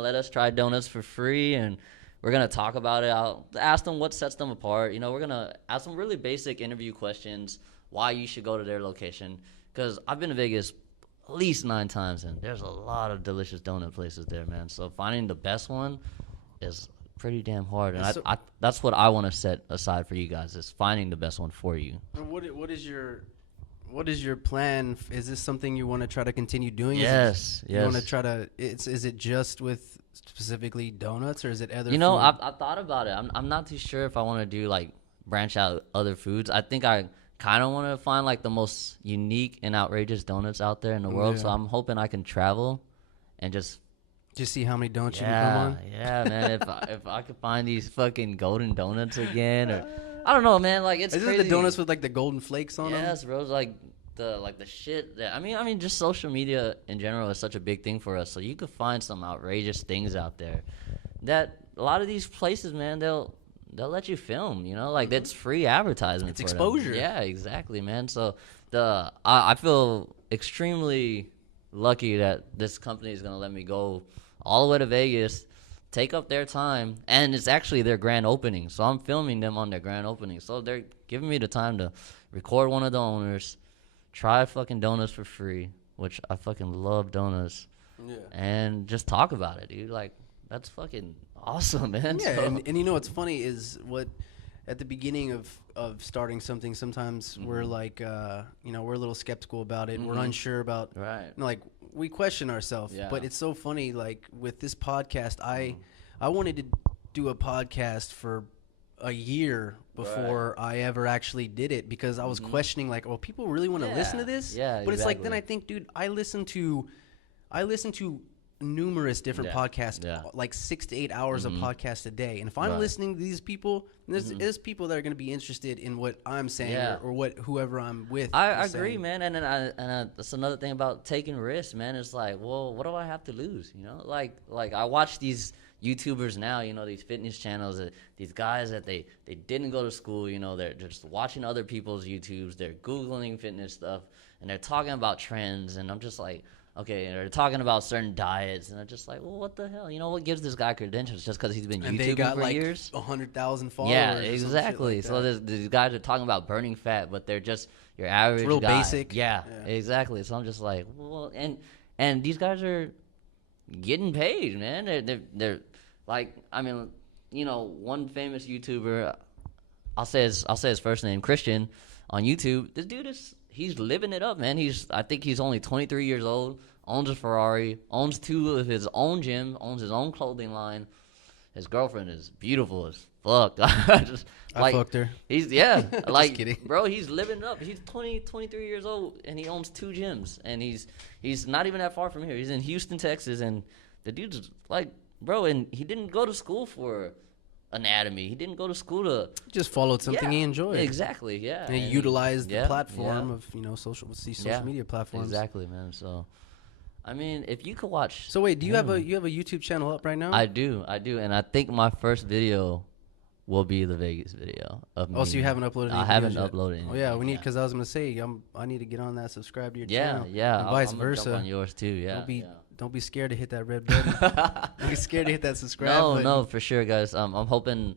let us try donuts for free, and we're gonna talk about it. I'll ask them what sets them apart. We're gonna ask some really basic interview questions. Why you should go to their location? Because I've been to Vegas at least 9 times, and there's a lot of delicious donut places there, man. So finding the best one is pretty damn hard, and that's what I want to set aside for you guys, is finding the best one for you. What is your plan? Is this something you want to try to continue doing? Yes. You want to try to? Is it just with specifically donuts, or is it other? I've thought about it. I'm not too sure if I want to do like branch out other foods. I think I kind of want to find like the most unique and outrageous donuts out there in the world. Yeah. So I'm hoping I can travel and just see how many donuts you can come on. Yeah, man. if I could find these fucking golden donuts again, or I don't know, man. Like, it's crazy. Is it the donuts with like the golden flakes on them? Yes, bro. Like the shit that I mean, just social media in general is such a big thing for us. So you could find some outrageous things out there that a lot of these places, man, they'll let you film. Like that's free advertisement. It's exposure. Them. Yeah, exactly, man. So I feel extremely lucky that this company is gonna let me go all the way to Vegas, take up their time, and it's actually their grand opening. So I'm filming them on their grand opening. So they're giving me the time to record one of the owners, try fucking donuts for free, which I fucking love donuts, and just talk about it, dude. Like, that's fucking awesome, man. Yeah, and what's funny is at the beginning of starting something, sometimes we're like, we're a little skeptical about it. We're unsure about, like, we question ourselves. Yeah. But it's so funny, like, with this podcast, I wanted to do a podcast for a year before I ever actually did it, because I was questioning, like, oh, people really want to listen to this? Yeah, but it's like, then I think, dude, I listen to numerous different podcasts, like 6 to 8 hours of podcasts a day, and if I'm listening to these people, there's people that are going to be interested in what I'm saying or what whoever I'm with. I agree, man, and that's another thing about taking risks, man. It's like, well, what do I have to lose? Like I watch these YouTubers now, these fitness channels, these guys that they didn't go to school, they're just watching other people's YouTubes, they're Googling fitness stuff, and they're talking about trends, and I'm just like, okay, they're talking about certain diets, and I'm just like, well, what the hell? What gives this guy credentials just because he's been YouTubing they got for like years? 100,000 followers. Yeah, exactly. Like, so these guys are talking about burning fat, but they're just your average it's real guy. Basic. Yeah, exactly. So I'm just like, well, and these guys are getting paid, man. They're like, I mean, one famous YouTuber, I'll say his first name, Christian, on YouTube. This dude he's living it up, man. I think he's only 23 years old, owns a Ferrari, owns 2 of his own gym, owns his own clothing line. His girlfriend is beautiful as fuck. I fucked her. He's like, just kidding. Bro, he's living it up. He's 23 years old, and he owns 2 gyms, and he's not even that far from here. He's in Houston, Texas, and the dude's like, bro, and he didn't go to school for anatomy. He didn't go to school to just followed something he enjoyed. Exactly, yeah. And he utilized the platform of social media platforms. Exactly, man. So, I mean, if you could watch. So wait, do you have a YouTube channel up right now? I do, and I think my first video will be the Vegas video of me. Oh, so you haven't uploaded? I haven't uploaded. Oh yeah, we need, because I was gonna say I need to get on that, subscribe to your channel. Yeah, and vice I'm versa. Jump on yours too. Yeah. Don't be scared to hit that red button. Don't be scared to hit that subscribe button. No, for sure, guys. I'm hoping,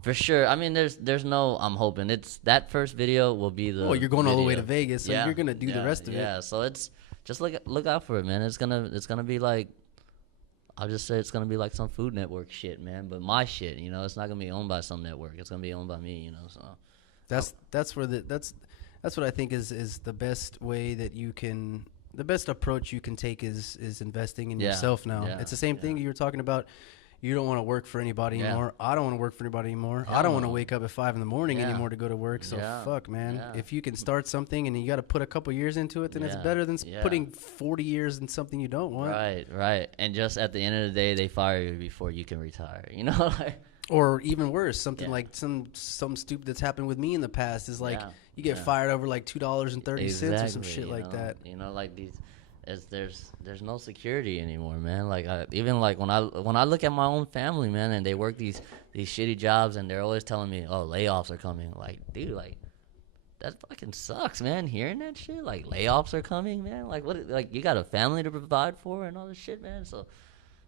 for sure. I mean, there's no. I'm hoping it's that first video will be the. Well, you're going video. all the way to Vegas, so you're gonna do the rest of it. Yeah, so it's just look out for it, man. It's gonna be like, I'll just say it's gonna be like some Food Network shit, man. But my shit, it's not gonna be owned by some network. It's gonna be owned by me, So that's what I think is the best way that you can. The best approach you can take is investing in yourself now. It's the same thing you were talking about. You don't want to work for anybody anymore. I don't want to work for anybody anymore. I don't want to wake up at 5 a.m. anymore to go to work. So fuck, man. If you can start something and you got to put a couple years into it, then it's better than putting 40 years in something you don't want. Right. And just at the end of the day, they fire you before you can retire. Or even worse, something like some stupid that's happened with me in the past is like you get fired over like $2.30 or some shit like that. Like these there's no security anymore, man. Like even like when I look at my own family, man, and they work these shitty jobs, and they're always telling me, oh, layoffs are coming. Like, dude, like that fucking sucks, man. Hearing that shit, like layoffs are coming, man. Like what? Like you got a family to provide for and all this shit, man. So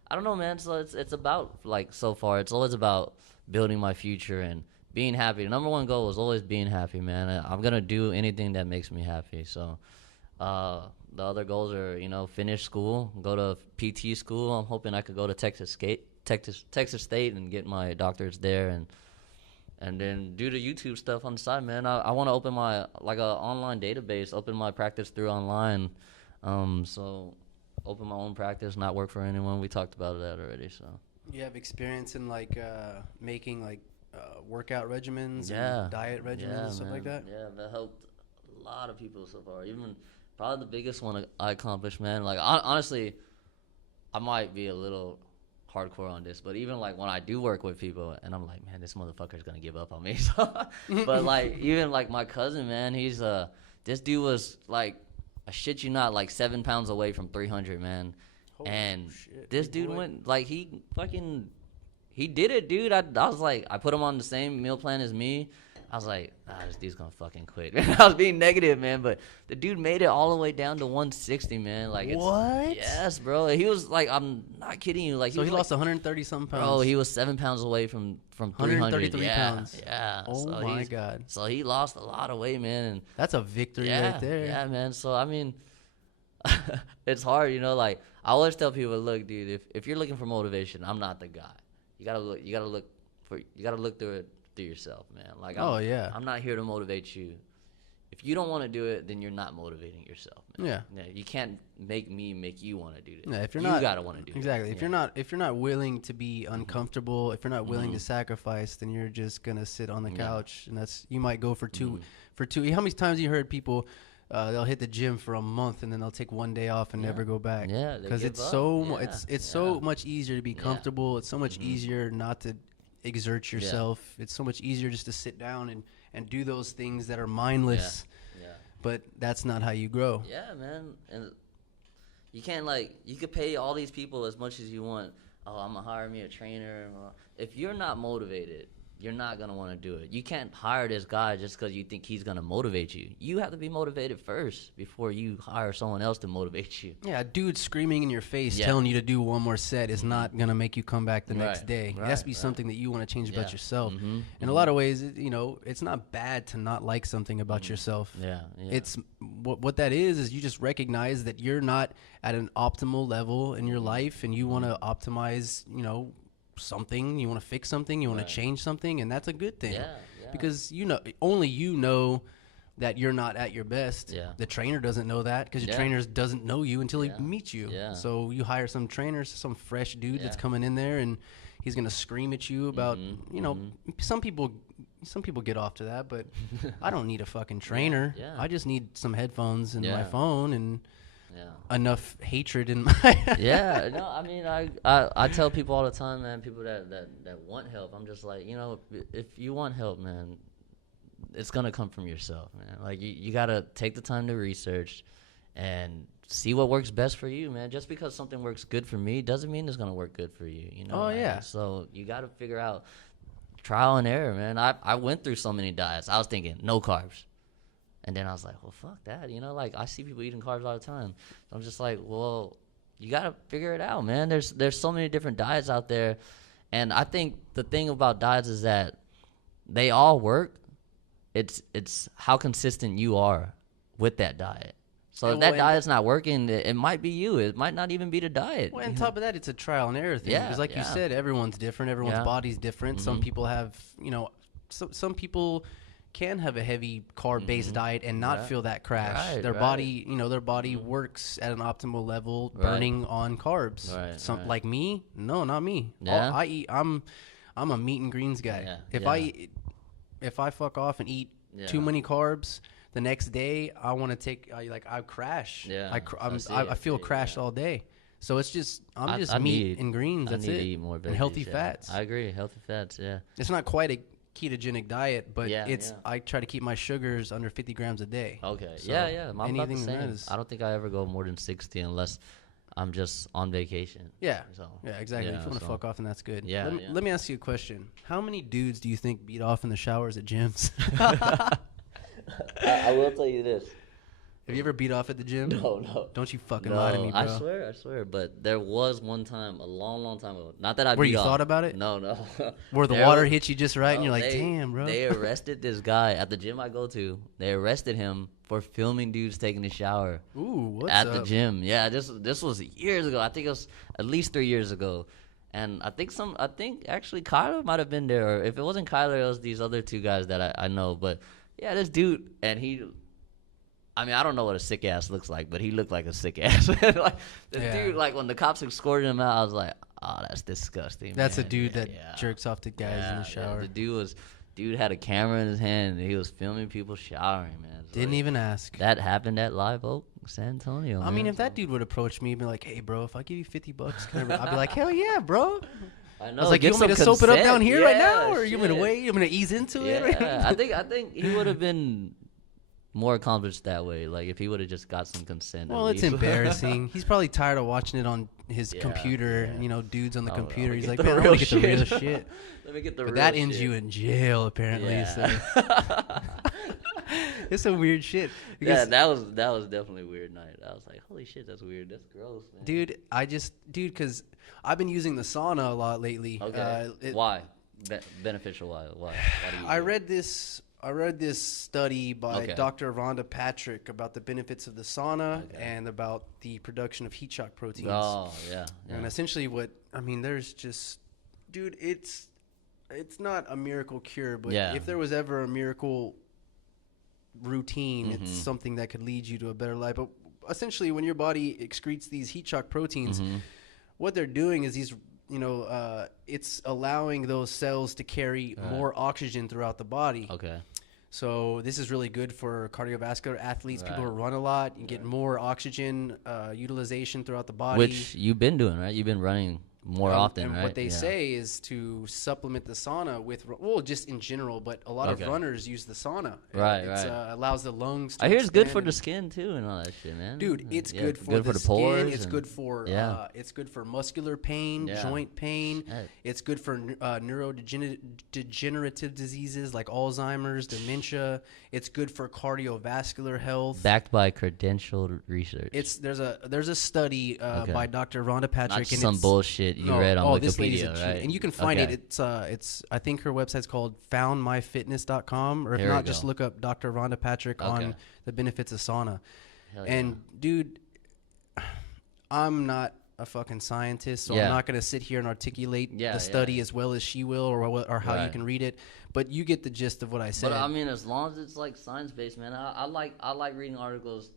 I don't know, man. So it's about like so far, it's always about building my future and being happy. The number one goal is always being happy, man. I'm gonna do anything that makes me happy. So. The other goals are, finish school, go to PT school. I'm hoping I could go to Texas State and get my doctorates there, and then do the YouTube stuff on the side, man. I want to open my like a online database, open my practice through online. So open my own practice, not work for anyone. We talked about that already. So you have experience in like making like workout regimens, yeah, and diet regimens, and stuff man. like that. Yeah, that helped a lot of people so far. Even probably the biggest one I accomplished, man. Like, honestly, I might be a little hardcore on this, but even, like, when I do work with people, and I'm like, man, this motherfucker's going to give up on me. But, like, even, like, my cousin, man, he's, this dude was, like, I shit you not, like, 7 pounds away from 300, man. Holy and shit, this dude went, like, he did it, dude. I was like, I put him on the same meal plan as me. I was like, this dude's gonna fucking quit. I was being negative, man, but the dude made it all the way down to 160, man. Like, what? Yes, bro. He was like, I'm not kidding you. Like, so he lost 130 something pounds. Bro, he was 7 pounds away from 300. 133 pounds. Yeah. Oh so my god. So he lost a lot of weight, man. And that's a victory right there. Yeah, man. So I mean, it's hard, Like, I always tell people, look, dude, if you're looking for motivation, I'm not the guy. You gotta look through it. Through yourself, man. Like, I'm not here to motivate you. If you don't want to do it, then you're not motivating yourself, man. Yeah. You can't make me make you want to do it. Yeah, if you gotta want to do it. Exactly. If you're not willing to be uncomfortable, if you're not willing to sacrifice, then you're just gonna sit on the couch, and you might go for two. How many times you heard people? They'll hit the gym for a month and then they'll take one day off and never go back. Yeah, because it's so much easier to be comfortable. It's so much easier not to exert yourself. It's so much easier just to sit down and do those things that are mindless. But that's not how you grow. Yeah, man. And you can't, like, you could pay all these people as much as you want. Oh, I'm gonna hire me a trainer. If you're not motivated, you're not going to want to do it. You can't hire this guy just because you think he's going to motivate you. You have to be motivated first before you hire someone else to motivate you. Yeah, a dude screaming in your face telling you to do one more set is not going to make you come back the next day. It has to be something that you want to change about yourself. In a lot of ways, it's not bad to not like something about yourself. It's what that is you just recognize that you're not at an optimal level in your life and you want to optimize, something, you want to fix something, you want to change something, and that's a good thing. Because only you know that you're not at your best. The trainer doesn't know that because your trainer doesn't know you until he meets you. So you hire some trainer, some fresh dude that's coming in there, and he's gonna scream at you about some people get off to that, but I don't need a fucking trainer. I just need some headphones and my phone and enough hatred in my I mean, I tell people all the time, man, people that want help, I'm just like, if you want help, man, it's gonna come from yourself, man. Like, you gotta take the time to research and see what works best for you, man. Just because something works good for me doesn't mean it's gonna work good for you, so you gotta figure out trial and error, man. I went through so many diets. I was thinking no carbs. And then I was like, well, fuck that. Like, I see people eating carbs all the time. So I'm just like, well, you got to figure it out, man. There's so many different diets out there. And I think the thing about diets is that they all work. It's how consistent you are with that diet. So if that diet's not working, it might be you. It might not even be the diet. Well, on top of that, it's a trial and error thing. Because like you said, everyone's different. Everyone's body's different. Some people have, some people can have a heavy carb-based diet and not feel that crash. Their body works at an optimal level, burning on carbs. Like me, no, not me. I'm a meat and greens guy. If I fuck off and eat too many carbs, the next day I want to take I crash. I feel crashed all day. So it's just meat and greens. That's it. I need to eat more veggies, and healthy fats. I agree, healthy fats. Yeah, it's not quite a ketogenic diet, but I try to keep my sugars under 50 grams a day. Okay. So I'm about the anything same. is, I don't think I ever go more than 60 unless I'm just on vacation. yeah. So Yeah, exactly. If you want to fuck off, then that's good. Yeah, Let me ask you a question. How many dudes do you think beat off in the showers at gyms? I will tell you this. Have you ever beat off at the gym? No. Don't you fucking lie to me, bro. I swear. But there was one time, a long time ago. Not that I Where beat you off. thought about it? No. Where the water hit you just right, and you're like, damn, bro. They arrested this guy at the gym I go to. They arrested him for filming dudes taking a shower. Ooh, what's at up? the gym. Yeah, this was years ago. I think it was at least 3 years ago. And I think actually Kyler might have been there. Or if it wasn't Kyler, it was these other two guys that I know. But yeah, this dude, and I mean, I don't know what a sick ass looks like, but he looked like a sick ass. Like this dude, like when the cops escorted him out, I was like, oh, that's disgusting. That's man. a dude that jerks off to guys in the shower. The dude had a camera in his hand and he was filming people showering, man. Didn't even ask. That happened at Live Oak, San Antonio. I mean, if that dude would approach me and be like, hey, bro, if I give you $50, I'd be like, hell yeah, bro. I know. I was like, you want me to soap it up down here right now, or you want me to wait? You want me to ease into it? Yeah, I think he would have been more accomplished that way. Like if he would have just got some consent. Well, it's embarrassing. He's probably tired of watching it on his computer. You know, dudes on the computer. He's like, man, I want to get the real shit. Let me get the real shit. But that ends you in jail, apparently. Yeah. So. It's some weird shit. Yeah, that was definitely a weird night. I was like, holy shit, that's weird. That's gross, man. Dude, because I've been using the sauna a lot lately. Okay. Why? Beneficial? Why? Why do you? I read this study by Dr. Rhonda Patrick about the benefits of the sauna and about the production of heat shock proteins. Oh, yeah. And essentially there's just, dude, it's not a miracle cure, but if there was ever a miracle routine, it's something that could lead you to a better life. But essentially, when your body excretes these heat shock proteins, what they're doing is it's allowing those cells to carry more oxygen throughout the body. Okay. So this is really good for cardiovascular athletes, people who run a lot. You get more oxygen utilization throughout the body. Which you've been doing, right? You've been running more often, and right? what they say is to supplement the sauna with, just in general, but a lot of runners use the sauna. It allows the lungs to I hear it's good for the skin too and all that shit, man. Dude, it's good for the skin. Pores. It's good for it's good for muscular pain, joint pain. Shit. It's good for neurodegenerative diseases like Alzheimer's, dementia. It's good for cardiovascular health. Backed by credentialed research. There's a study by Dr. Rhonda Patrick. Not just some bullshit you read on Wikipedia, right? And you can find it. It's I think her website's called foundmyfitness.com, or if not, just look up Dr. Rhonda Patrick on the benefits of sauna. And dude, I'm not a fucking scientist, so I'm not going to sit here and articulate the study as well as she will, or how you can read it. But you get the gist of what I said. But I mean, as long as it's like science based, man, I like reading articles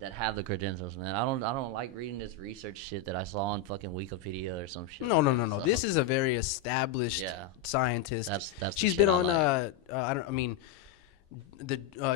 that have the credentials, man. I don't like reading this research shit that I saw on fucking Wikipedia or some shit. No. So. This is a very established scientist. That's she's been on the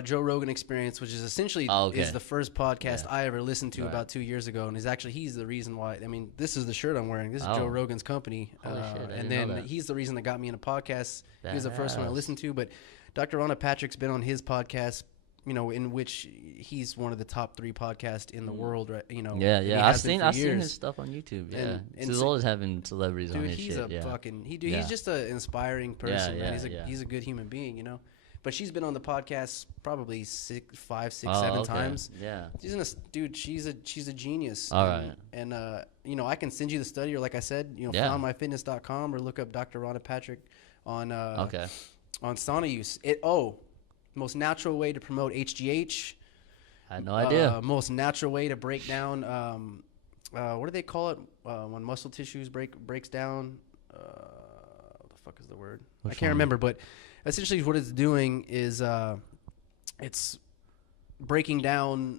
Joe Rogan Experience, which is essentially is the first podcast I ever listened to about 2 years ago, and he's the reason why. I mean, this is the shirt I'm wearing. This is Joe Rogan's company, and then he's the reason that got me into podcasts. He was the first one I listened to, but Dr. Rhonda Patrick's been on his podcast, in which he's one of the top 3 podcasts in the world, right? I've seen his stuff on YouTube. Yeah, and he's always having celebrities on his shit. He's just an inspiring person, man. He's a good human being, But she's been on the podcast probably 5, 6, 7 times. Yeah, she's a genius. All right, and I can send you the study, or like I said, foundmyfitness.com, or look up Dr. Rhonda Patrick on sauna use. Most natural way to promote HGH. I had no idea. Most natural way to break down. What do they call it when muscle tissues breaks down? What the fuck is the word? I can't remember. But essentially, what it's doing is it's breaking down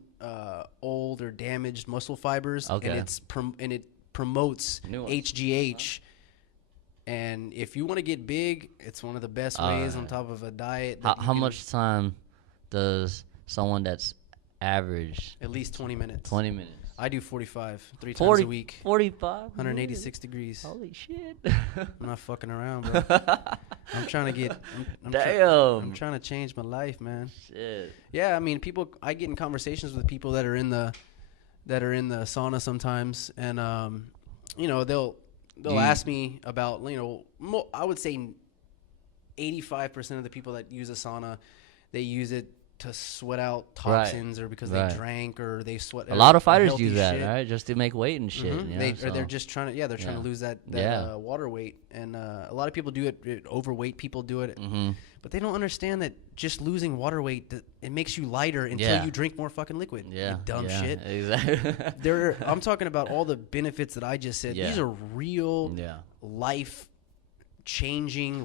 old or damaged muscle fibers, and it promotes HGH. And if you want to get big, it's one of the best ways on top of a diet. How much time does someone that's average? At least 20 minutes. 20 minutes. I do 45 three times 40, a week. 45? 186 degrees. Holy shit. I'm not fucking around, bro. I'm trying to get. Damn. I'm trying to change my life, man. Shit. Yeah, I mean, people. I get in conversations with people that are in the sauna sometimes, and they'll ask me about I would say 85% of the people that use a sauna, they use it to sweat out toxins or because they drank or they sweat. A lot of fighters use that, right? Just to make weight and shit. Mm-hmm. They're just trying to trying to lose that water weight, and a lot of people do it. Overweight people do it, but they don't understand that just losing water weight, it makes you lighter until you drink more fucking liquid. Yeah, you dumb shit. Exactly. I'm talking about all the benefits that I just said. These are real life-changing,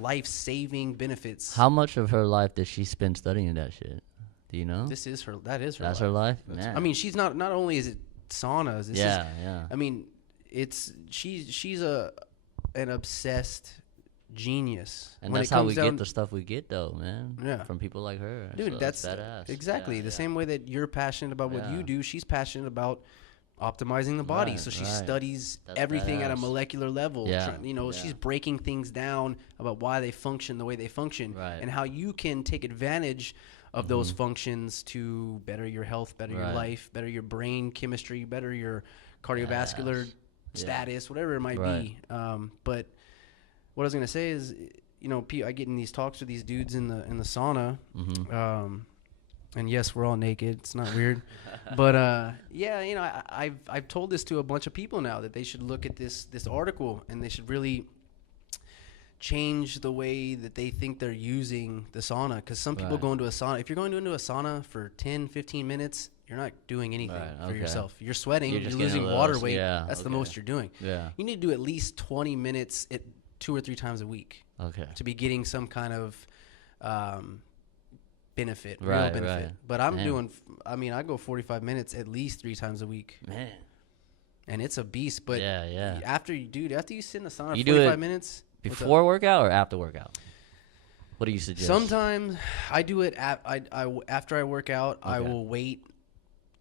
life-saving benefits. How much of her life does she spend studying that shit? Do you know? That is her life. That's her life? Man. I mean, she's not only is it saunas. This is, yeah. I mean, she's an obsessed genius. And that's how we get the stuff we get, though, man. Yeah. From people like her. Dude, so that's badass. Exactly. The same way that you're passionate about what you do, she's passionate about optimizing the body. Right, so she studies everything at a molecular level. Yeah. She's breaking things down about why they function the way they function and how you can take advantage of those functions to better your health, better your life, better your brain chemistry, better your cardiovascular status, whatever it might be. But what I was going to say is, I get in these talks with these dudes in the sauna, and yes, we're all naked. It's not weird, but I've told this to a bunch of people now that they should look at this article and they should really change the way that they think they're using the sauna, because some people go into a sauna. If you're going into a sauna for 10, 15 minutes, you're not doing anything for yourself. You're sweating. You're losing water weight. That's the most you're doing. Yeah. You need to do at least 20 minutes 2 or 3 times a week to be getting some kind of benefit, real benefit. Right. But I go 45 minutes at least 3 times a week. Man. And it's a beast. But after you sit in the sauna for 45 minutes. Before workout or after workout? What do you suggest? Sometimes I do it after I work out. I will wait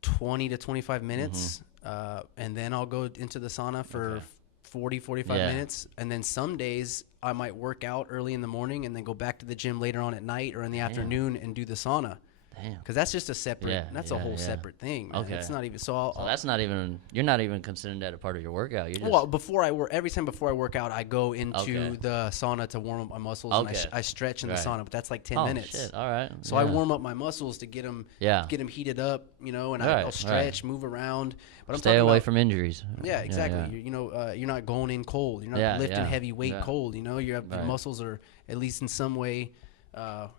20 to 25 minutes, and then I'll go into the sauna for 40, 45 minutes. And then some days I might work out early in the morning and then go back to the gym later on at night or in the afternoon and do the sauna. Damn. Because that's just a separate, a whole separate thing. Man. Okay. It's not even, so that's not even, you're not even considering that a part of your workout. You're just, every time before I work out, I go into the sauna to warm up my muscles. And I stretch in the sauna, but that's like 10 minutes. Shit. All right. So I warm up my muscles to get them heated up, and I'll stretch, move around. But stay away from injuries. Yeah, exactly. You're not going in cold. You're not lifting heavy weight cold. Your muscles are at least in some way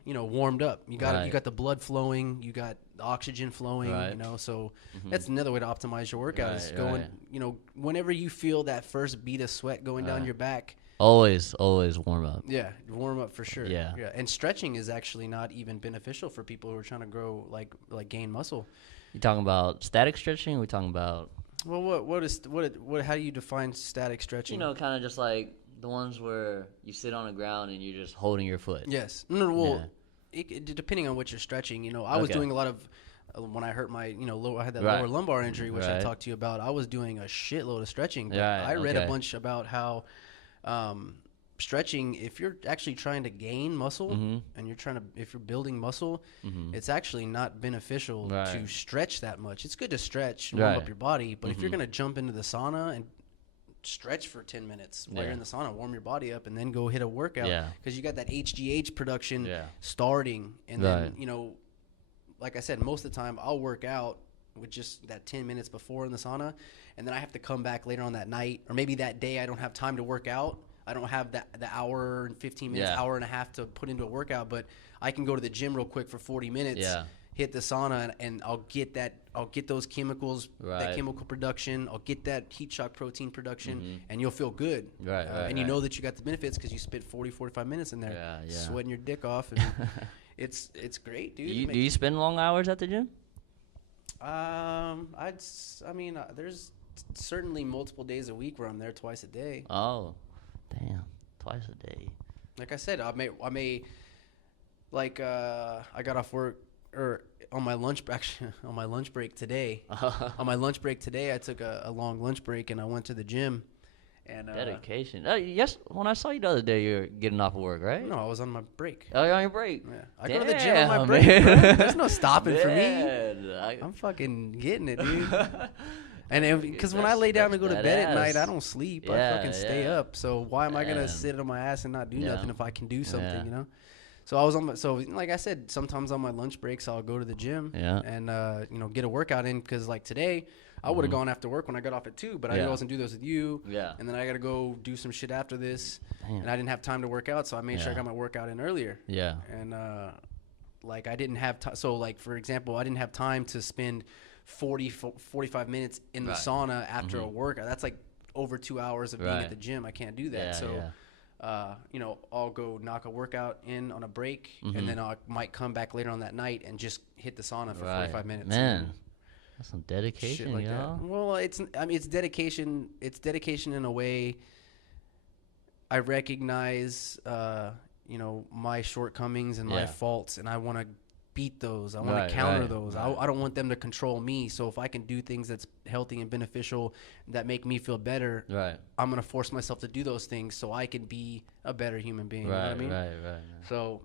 warmed up. You got the blood flowing, you got the oxygen flowing, so that's another way to optimize your workout is going, whenever you feel that first bead of sweat going down your back, always warm up. Yeah, warm up for sure. Yeah. And stretching is actually not even beneficial for people who are trying to grow, like gain muscle. You talking about static stretching? Or we talking about, well, how do you define static stretching? Kind of just like the ones where you sit on the ground and you're just holding your foot. Yes. Depending on what you're stretching, I was doing a lot of, when I hurt my, I had that lower lumbar injury, which I talked to you about, I was doing a shitload of stretching. But I read a bunch about how stretching, if you're actually trying to gain muscle and if you're building muscle, it's actually not beneficial to stretch that much. It's good to stretch and warm up your body, but if you're going to jump into the sauna and stretch for 10 minutes while you're in the sauna, warm your body up, and then go hit a workout, because you got that HGH production starting, and then like I said, most of the time I'll work out with just that 10 minutes before in the sauna, and then I have to come back later on that night, or maybe that day I don't have time to work out. I don't have the hour and 15 minutes, hour and a half to put into a workout, but I can go to the gym real quick for 40 minutes, hit the sauna, and I'll get those chemicals, that chemical production. I'll get that heat shock protein production, and you'll feel good. And you know that you got the benefits because you spent 40, 45 minutes in there sweating your dick off. And it's great, dude. Do you spend long hours at the gym? There's certainly multiple days a week where I'm there twice a day. Oh, damn. Twice a day. Like I said, I got off work or on my lunch actually on my lunch break today. On my lunch break today, I took a long lunch break and I went to the gym. And Dedication. Yes, when I saw you the other day, you're getting off of work, right? No, I was on my break. Oh, you're on your break. Yeah. I go to the gym on my break, bro. There's no stopping for me. I'm fucking getting it, dude. And because when I lay down to go to bed at night, I don't sleep. I fucking stay up. So why am I gonna sit on my ass and not do nothing if I can do something, you know? So I was on like I said, sometimes on my lunch breaks I'll go to the gym and you know, get a workout in, because like today I would have gone after work when I got off at 2, but I wasn't do those with you. Yeah. And then I got to go do some shit after this. Damn. And I didn't have time to work out, so I made sure I got my workout in earlier. Yeah. And like I didn't have time. So like, for example, I didn't have time to spend 45 minutes in the sauna after a workout. That's like over 2 hours of being at the gym. I can't do that. You know, I'll go knock a workout in on a break, and then I might come back later on that night and just hit the sauna for 45 minutes. Man, that's some dedication, like that. Well, it's dedication. It's dedication in a way. I recognize, you know, my shortcomings and my faults, and I want to beat those. I want to counter those. I don't want them to control me. So if I can do things that's healthy and beneficial that make me feel better, I'm going to force myself to do those things so I can be a better human being. You know what I mean? Right. So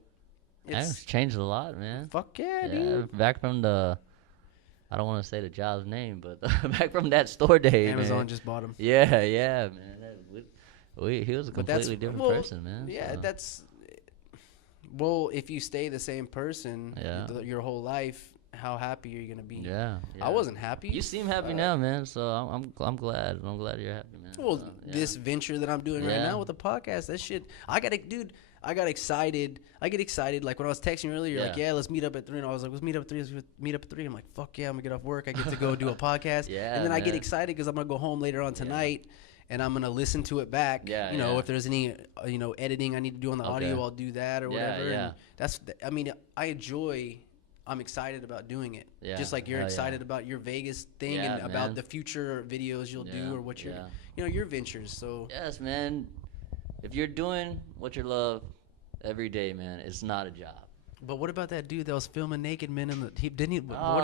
it's changed a lot, man. Fuck yeah, dude. Back from I don't want to say the job's name, but back from that store day, Amazon just bought him. Yeah, man. He was a completely different person, man. Yeah, so. Well, if you stay the same person your whole life, how happy are you gonna be? Yeah. I wasn't happy. You seem happy now, man. So I'm glad. I'm glad you're happy, man. Well, this venture that I'm doing right now with the podcast, that shit, I got excited. I get excited. Like when I was texting earlier, you're like, yeah, let's meet up at 3. And I was like, let's meet up at 3. Let's meet up at 3. I'm like, fuck yeah, I'm gonna get off work. I get to go do a podcast. And then I get excited because I'm gonna go home later on tonight. And I'm going to listen to it back. You know, if there's any, you know, editing I need to do on the audio, I'll do that or whatever. And that's, I mean, I'm excited about doing it. Just like you're excited about your Vegas thing and about the future videos you'll do or what you know, your ventures. So. Yes, man. If you're doing what you love every day, man, it's not a job. But what about that dude that was filming naked men what if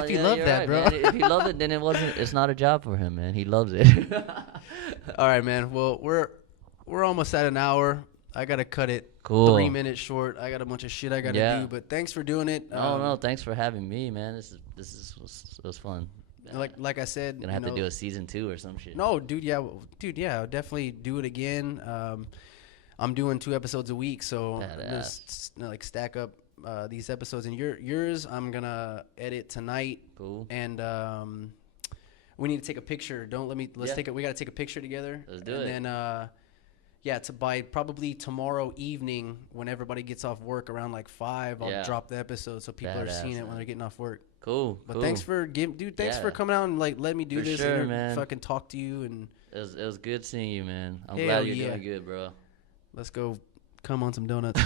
he loved that, bro? Man. If he loved it, then it's not a job for him, man. He loves it. All right, man. Well, we're almost at an hour. I got to cut it 3 minutes short. I got a bunch of shit I got to do, but thanks for doing it. No, thanks for having me, man. This was fun. Like I said, gonna have to do a season 2 or some shit. No, dude, I'll definitely do it again. I'm doing 2 episodes a week, so just like stack up these episodes. And yours I'm gonna edit tonight. Cool. And we need to take a picture. We gotta take a picture together. Let's do it. And then by probably tomorrow evening when everybody gets off work around like 5, I'll drop the episode so people are seeing it when they're getting off work. Cool. But thanks for for coming out and like let me do this and man. Fucking talk to you. And it was good seeing you, man. I'm glad you're doing good, bro. Let's go come on some donuts.